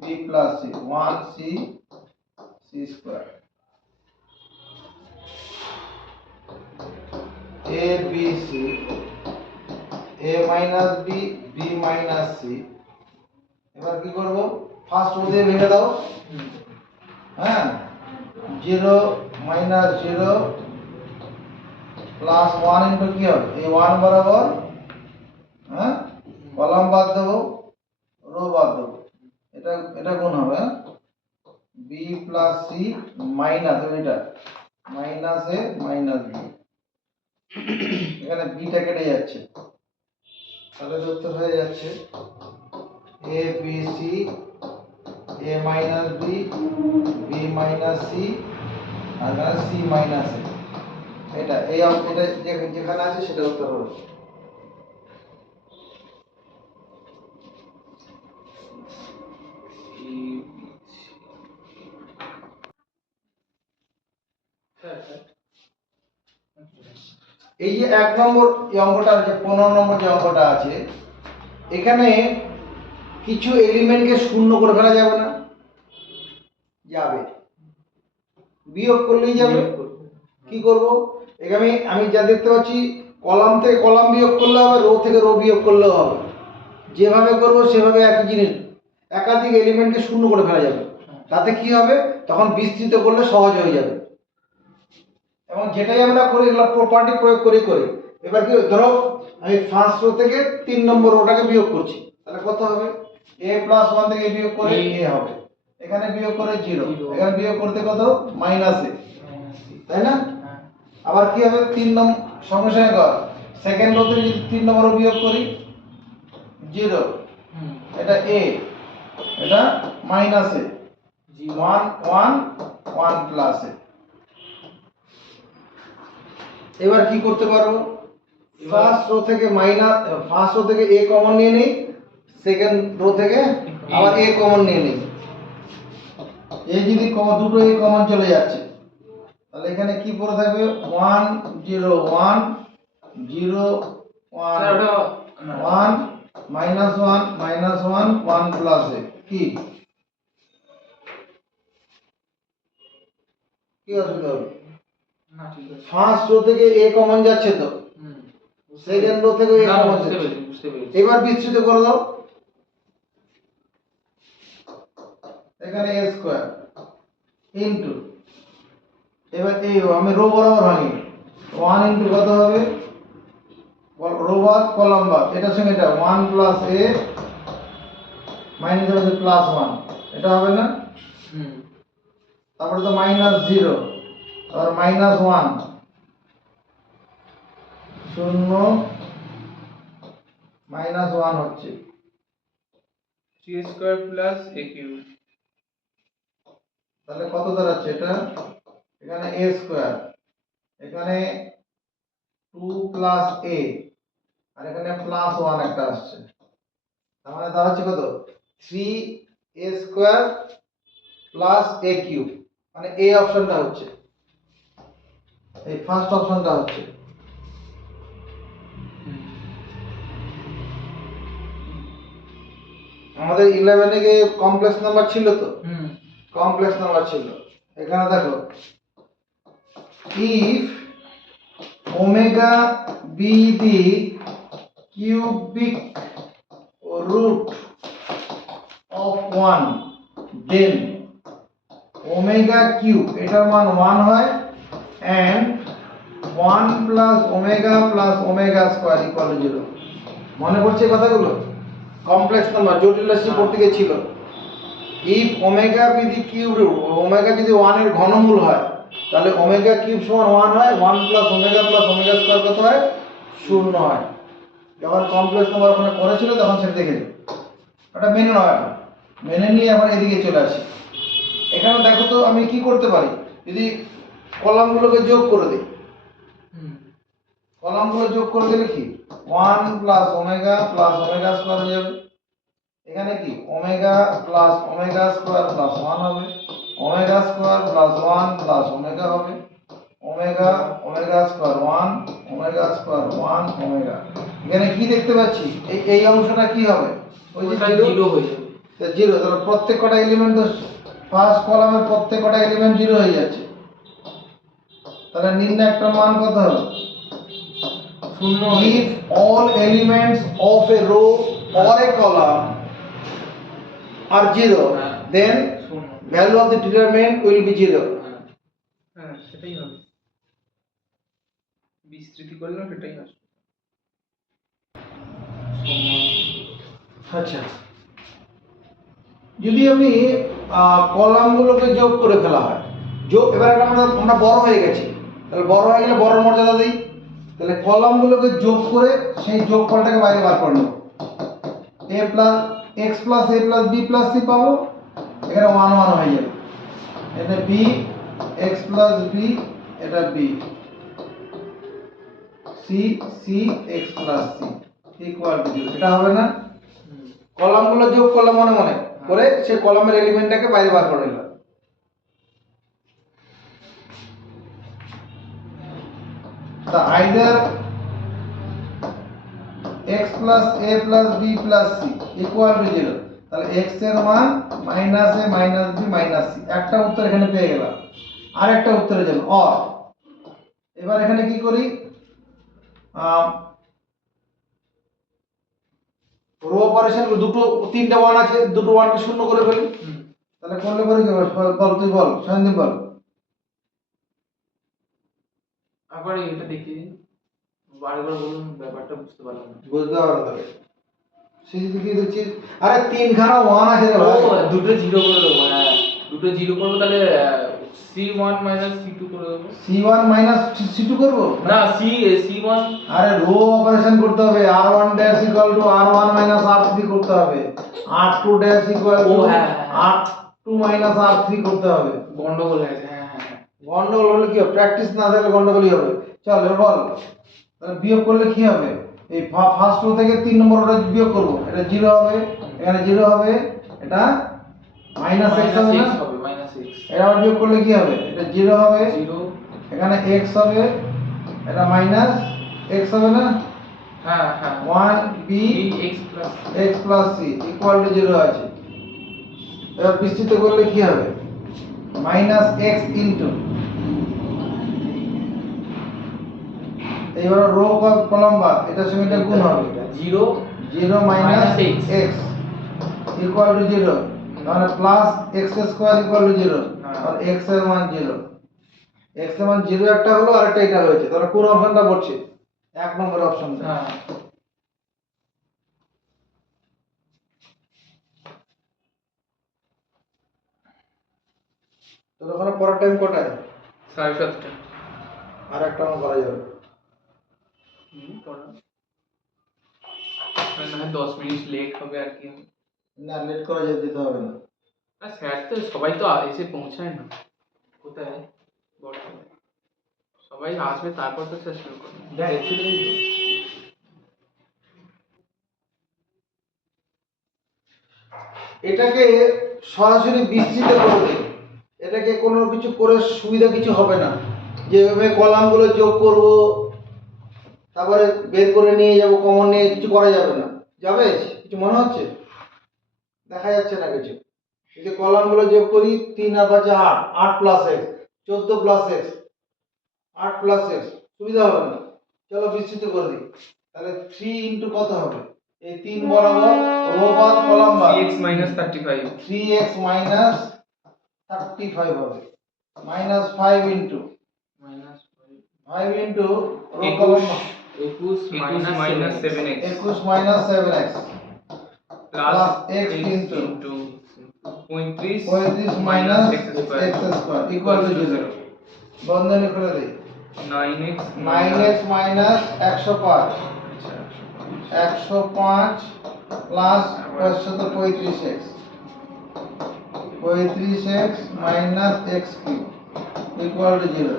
b plus c, 1c c square, a b c, a minus b b minus c। এবার কি করব, ফার্স্ট রো দিয়ে ভেঙে দাও, হ্যাঁ, 0 মাইনাস 0 প্লাস 1 ইনটু কি হবে, এই 1 বরাবর, হ্যাঁ, কলাম বাদ দেবো, রো বাদ দেবো, এটা এটা গুণ হবে, হ্যাঁ, b প্লাস c মাইনাস এটা মাইনাস a মাইনাস b। এখানে b টা কেটে যাচ্ছে, তাহলে উত্তর হয়ে যাচ্ছে a b c, a minus b b minus c আর c মাইনাস a। এটা এটা যেখানে আছে সেটা উত্তর হবে। এই যে 1 নম্বর এই অঙ্কটা আছে, 15 নম্বর যে অঙ্কটা আছে, এখানে কিছু এলিমেন্টকে শূন্য করে ফেলা যাবে না? যাবে, বিয়োগ করলেই যাবে। কি করব, এখানে আমি যা দেখতে পাচ্ছি, কলাম থেকে কলাম বিয়োগ করলে হবে, রো থেকে রো বিয়োগ করলেও হবে। যেভাবে করব সেভাবে একই জিনিস, একাধিক এলিমেন্টকে শূন্য করে ফেলা যাবে। তাতে কি হবে, তখন বিস্তৃত করলে সহজ হয়ে যাবে। এবং যেটাই আমরা করি এগুলো প্রপার্টি প্রয়োগ করি। এবার কি, ধরো আমি ফার্স্ট রো থেকে 3 নম্বর রোটাকে বিয়োগ করছি, তাহলে কত হবে, a প্লাস 1 থেকে বিয়োগ করে a হবে, এখানে বিয়োগ করে 0, এখানে বিয়োগ করতে কত, মাইনাস a, তাই না? আবার কি হবে, 3 নম্বর সঙ্গে সঙ্গে কর, সেকেন্ড রো থেকে যদি 3 নম্বর বিয়োগ করি 0, এটা a, এটা মাইনাস a, 1 1 1 প্লাস a। এবার কি করতে পারবো, ফার্স্ট রো থেকে ফার্স্ট রো থেকে a কমন নিয়ে নেই, সেকেন্ড রো থেকে আবার a কমন নিয়ে নেই। এই যদি দুটো a কমন চলে যাচ্ছে, তাহলে এখানে কি পড়ে থাকবে 1 0 1 0 1 1 মাইনাস 1 মাইনাস 1 1 প্লাস a। কি অসুবিধা হবে, ফার্স্ট রো থেকে a কমন যাচ্ছে, তো সেকেন্ড রো থেকে a কমন যাচ্ছে। এবার বিস্তৃত করে দাও, এখানে a স্কয়ার ইনটু, এবার এই আমি রো বরাবর ভাঙি, 1 ইনটু কত হবে, রো বাদ কলাম বাদ, এটার সঙ্গে এটা 1 প্লাস a মাইনাস হচ্ছে প্লাস 1, এটা হবে না? হুম তারপরে তো মাইনাস 0, আর মাইনাস 1, 0 মাইনাস 1 হচ্ছে, 3 স্কয়ার প্লাস a কিউব। তাহলে কত দাঁড়াচ্ছে এটা? এখানে a স্কয়ার, এখানে 2 প্লাস a, আর এখানে প্লাস 1 একটা আসছে, তার মানে দাঁড়াচ্ছে কত? 3a square plus a cube, মানে a অপশনটা হচ্ছে, এই ফার্স্ট অপশনটা হচ্ছে। আমাদের 11 এ কমপ্লেক্স নাম্বার ছিল তো, হুম কমপ্লেক্স নাম্বার ছিল। এখানে দেখো, if omega be the cubic root of 1, then omega cube এটার মান 1 হয়, and 1 plus omega square equal to 0। মনে পড়ছে কথাগুলো? কমপ্লেক্স নাম্বার, জটিল রাশি পড়তে গিয়েছিল। if omega be the cube root, omega যদি 1 এর ঘনমূল হয়, তাহলে omega cube সমান 1 হয়, 1 plus omega square কত হয়? 0 হয়। যখন কমপ্লেক্স নাম্বার ওখানে করেছিল তখন সেটা দেখেছি, ওটা মেনে নাও, এখন মেনে নিয়ে আবার এদিকে চলে আসি। এখানে দেখো তো আমি কি করতে পারি, যদি কলামগুলোকে যোগ করে দিই, হুম কলামগুলো যোগ করে দিলে কি 1 প্লাস ওমেগা স্কয়ার হয়ে যাবে। এখানে কি omega plus omega square plus 1 হবে, omega square plus 1 plus omega হবে, omega square 1, omega square 1 omega. এখানে কি দেখতে পাচ্ছি, এই অংশটা কি হবে? ওই যে ওটা 0 জিরো হয়ে যাবে। তো 0, তাহলে প্রত্যেক কটা এলিমেন্ট তো ফার্স্ট কলামের প্রত্যেক কটা এলিমেন্ট 0 হয়ে যাচ্ছে, তাহলে নির্ণায়কটার মান কত হবে? শূন্য If all elements of a row or a column are 0, then শূন্য। value of the determinant will be 0। হ্যাঁ হ্যাঁ সেটাই হবে, বিস্তৃতি করলেও সেটাই আসবে। আচ্ছা, যদি আমি কলামগুলোকে যোগ করে ফেলা হয়, যোগ, এবার আমরা বড় হয়ে গেছি, তাহলে বড় হয়ে গেলে বড় মর্যাদা দিই, তাহলে কলামগুলোকে যোগ করে সেই যোগফলটাকে বাইরে বার করে নেব। a plus x plus a plus b plus c পাবো, এখানে 1 1 হয়ে যাবে, এটা b, x প্লাস b, এটা b, c c x plus c equal to 0, এটা হবে না? হুম। কলামগুলো যোগ করলাম মনে মনে করে, সেই কলামের এলিমেন্টটাকে বাইরে বার করে নিলাম। তা either x plus a plus b plus c equal to 0, তাহলে x এর মান minus a minus b minus c, একটা উত্তর এখানে পেয়ে গেলাম। আর একটা উত্তরে যাব অর। এবার এখানে কি করি, রো অপারেশন, দুটো তিনটা ওয়ান আছে, দুটো ওয়ানকে শূন্য করে ফেলি, হুম। তাহলে করলে পরে কি হবে? বল, তুই বল, সন্দীপ বল। আবার এটা দেখিয়ে দিন, বারবার বলুন, ব্যাপারটা বুঝতে পারলাম না। বুঝতে পারো তবে সিজি কি দেখছিস? আরে তিনখানা ওয়ান আছে রে ও ভাই। দুটো জিরো করে দেবো, হ্যাঁ দুটো জিরো করবো, তাহলে c1 মাইনাস c2 করে দেবো। c1 মাইনাস c2 করব না c1। আরে রো অপারেশন করতে হবে, r1 dash equal to r1 minus r3 করতে হবে, r2 ড্যাশ ইকুয়াল টু ও হ্যাঁ, হ্যাঁ। r2 মাইনাস r3 করতে হবে। গন্ডগোল আছে, হ্যাঁ হ্যাঁ হ্যাঁ। গন্ডগোল হলে কি হবে? প্র্যাকটিস না থাকলে গন্ডগোলই হবে। চল এবার বল, তাহলে বিয়োগ করলে কি হবে? এই ফার্স্ট রো থেকে 3 নম্বর রোটা বিয়োগ করব, এটা 0 হবে, এখানে 0 হবে, এটা মাইনাস x হবে না? হবে মাইনাস x। এটা আবার বিয়োগ করলে কি হবে? এটা 0 হবে, 0। এখানে x হবে, এটা মাইনাস x হবে না? হ্যাঁ হ্যাঁ। 1 b x plus x plus c equal to 0 আছে। এবার বিস্তৃত করলে কি হবে? মাইনাস x ইনটু, এইবার রো কলাম বাদ, এটার সঙ্গে এটা গুণ হবে, 0 0 minus x x equal to 0, তাহলে plus x square equal to 0, আর x এর মান 0, x এর মান 0 একটা হলো, আর একটা এটা হয়েছে, তাহলে কোন অপশনটা পড়ছে? এক নম্বর অপশনটা। হ্যাঁ। তোর ওখানে পরের টাইম কটায়? 7:30। আর একটা আমার করা যাবে। করা না হয় 10 মিনিট লেট হবে আর কি। না, লেট করা যেতে হবে না। আর স্যার তো সবাই তো এসে পৌঁছায় না কোথায় বর্তমানে, সবাই আসবে তারপর তো স্যার শুরু করবে। এটাকে সরাসরি বিস্তৃত করে দিই, এটাকে কোনো কিছু করে সুবিধা কিছু হবে না, যেভাবে কলামগুলো যোগ করব তারপরে বের করে নিয়ে যাব, কমন নিয়ে কিছু করা যাবে না। যাবে কিছু মনে হচ্ছে? দেখা যাচ্ছে না কিছু। যদি কলামগুলো যোগ করি 3 আর 5 8, 8 plus x, 14 plus x, 8 plus x, সুবিধা হবে না। চলো বিস্তৃত করে দিই। তাহলে 3 ইন্টু কত হবে? এই 3 বরাবর রো বাদ কলাম বাদ 3x - 35 3x মাইনাস 35 হবে, minus 5 into minus 5 into row 21 column 21 - 7x 21 minus 7x plus x into 35 35 minus x x square square equal to 0। বন্ধনী খুলে দিই। 9x 9x minus 105, 105 plus 35x, 35x minus x cube equal to 0।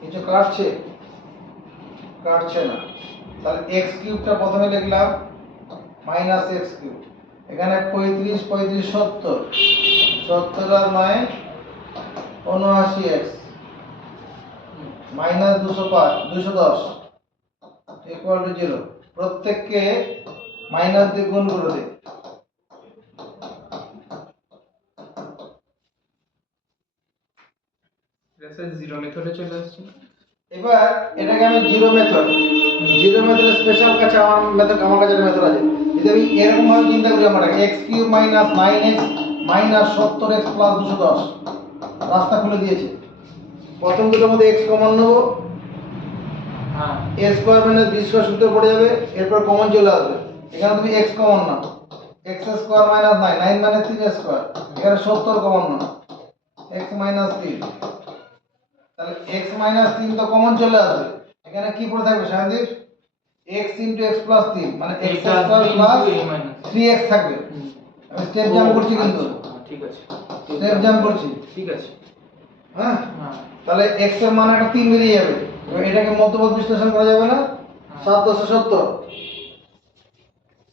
কিছু কাটছে? কাটছে না। তাহলে x কিউবটা প্রথমে লিখলাম মাইনাস x কিউব, এখানে 35 35 70, 70 আর 9 79x মাইনাস 205 210 ইকুয়াল টু 0। প্রত্যেককে মাইনাস দিয়ে গুণ করে দিই। স্যার জিরো মেথডে চলে আসছে। এবার এটাকে আমি জিরো মেথড, জিরো মেথডের স্পেশাল কাছে আমার মেথড, আমার কাছে একটা মেথড আছে। যদি আমি এরকম ভাবে চিন্তা করি, আমরা x cube minus 9x minus 70x plus 210, রাস্তা খুলে দিয়েছে। প্রথম দুটোর মধ্যে x কমন নেব, হ্যাঁ a square minus b square সূত্রে পড়ে যাবে, এরপর কমন চলে আসবে। এখানে তুমি x কমন নাও, x স্কয়ার মাইনাস 9, 9 মানে 3 স্কয়ার, এখানে 70 কমন নাও, x মাইনাস 3, তাহলে x মাইনাস 3 তো কমন চলে আসবে। এখানে কি পড়ে থাকবে শান্তির? x ইনটু x প্লাস 3 মানে x স্কয়ার প্লাস 3x থাকবে। আমি স্টেপ জাম্প করছি কিন্তু, ঠিক আছে স্টেপ জাম্প করছি, ঠিক আছে। হ্যাঁ। হ্যাঁ তাহলে x এর মান একটা 3 বেরিয়ে যাবে। এবার এটাকে মধ্যপদ বিশ্লেষণ করা যাবে না? 7 10 70,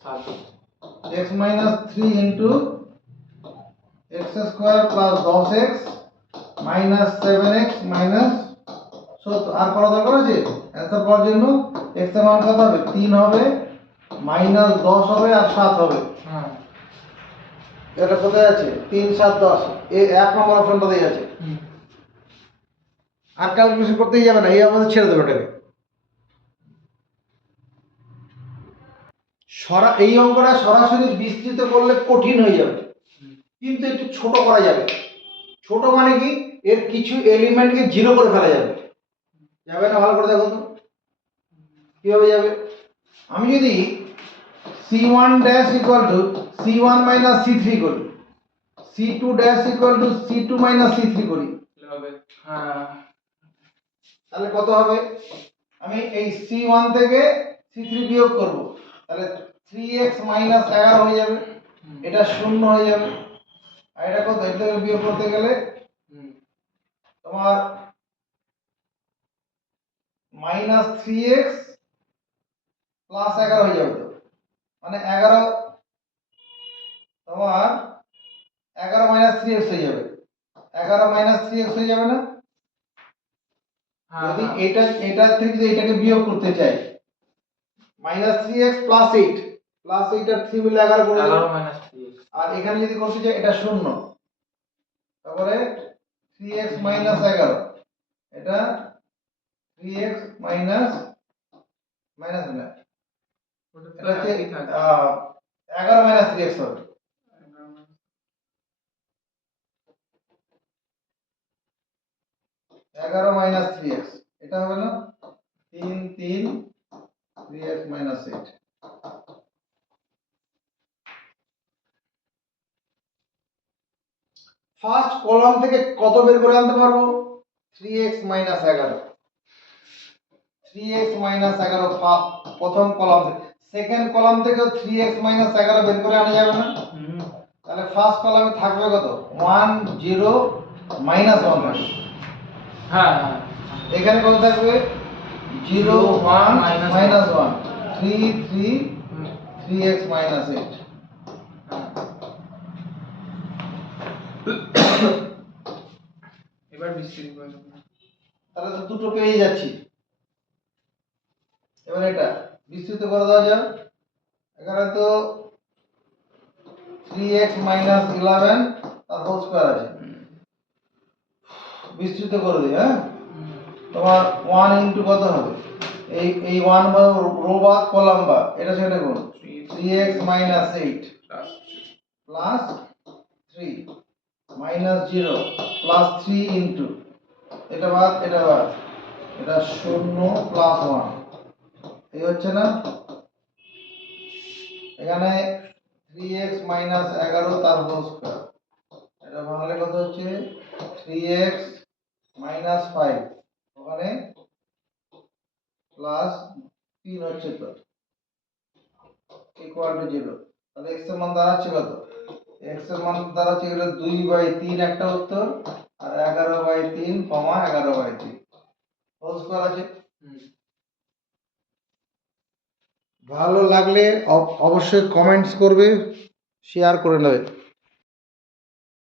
7 x minus 3 into x square plus 10x minus 7x minus 70। আর কত দরকার আছে অ্যান্সার পাওয়ার জন্য? x এর মান কত হবে? 3 হবে, মাইনাস 10 হবে আর 7 হবে। হ্যাঁ এটা কোথায় আছে? 3 7 10, এই এক নম্বর অপশনটাতেই আছে। আর ক্যালকুলেশন করতেই যাবে না, এই অবস্থা ছেড়ে দেবে এটাকে। এই অঙ্কটা সরাসরি বিস্তৃত করলে কঠিন হয়ে যাবে, কিন্তু একটু ছোট করা যাবে। ছোট মানে কি, এর কিছু এলিমেন্টকে জিরো করে ফেলা যাবে। যাবে না? ভালো করে দেখো তো কিভাবে যাবে। আমি যদি c1 dash equal two c1 minus c3 করি, c2 dash equal two c2 minus c3 করি, হবে। হ্যাঁ তাহলে কত হবে? আমি এই c1 থেকে c3 বিয়োগ করব, তাহলে 3x মাইনাস 11 হয়ে যাবে, এটা 0 হয়ে যাবে। আর এটা কত? এটা থেকে বিয়োগ করতে গেলে তোমার মাইনাস 3x প্লাস 11 হয়ে যাবে। তো মানে 11, তোমার 11 মাইনাস 3x হয়ে যাবে, 11 মাইনাস 3x হয়ে যাবে না? যদি এটা থেকে যদি এটাকে বিয়োগ করতে চাই, মাইনাস 3x প্লাস 8, প্লাস 8 আর 3 মিলে 11 করে দেব। 11 - 3x। আর এখানে যদি করতে চাই এটা 0, তারপরে 3x মাইনাস 11, এটা 3x মাইনাস মাইনাস না, এটা হচ্ছে 11 মাইনাস 3x হবে। 11 মাইনাস 3x, এটা হবে না? 3 3 3x মাইনাস 8। ফার্স্ট কলাম থেকে কত বের করে আনতে পারবো? 3x মাইনাস 11, 3x মাইনাস 11 প্রথম কলাম থেকে। সেকেন্ড কলাম থেকে 3x মাইনাস 11 বের করে আনা যাবে না? তাহলে ফার্স্ট কলামে থাকবে কত? 1 0 মাইনাস 1 থাকবে। হ্যাঁ হ্যাঁ এখানে কত থাকবে? 0 1 মাইনাস 1, 3 3 3x মাইনাস 8। এবার বিস্তৃত করে দেবো। তাহলে তো দুটো পেয়ে যাচ্ছি। এবার এটা বিস্তৃত করে দেওয়া যাক। এখানে তো 3x মাইনাস 11 তার হোল স্কয়ার আছে, বিস্তৃত করে দিই। হ্যাঁ, তোমার 1 ইনটু কত হবে? এই 1 রো বাদ কলাম বাদ, এটা সেটা কোন 3x minus 8 plus 3 minus 0 plus 3 into এটা বাদ এটা 0 প্লাস 1, এই হচ্ছে না? এখানে 3x মাইনাস 11 তার হোল স্কয়ার, এটা বাংলা কত হচ্ছে? 3x মাইনাস 5, ওখানে প্লাস 3 হচ্ছে তো ইকুয়াল টু 0। তাহলে x এর মান দাঁড়াচ্ছে কত? x এর মান দাঁড়াচ্ছে গেলে 2/3 একটা উত্তর, আর 11/3 11/3 হোল স্কয়ার আছে। ভালো লাগলে অবশ্যই কমেন্টস করবে, শেয়ার করে নেবে।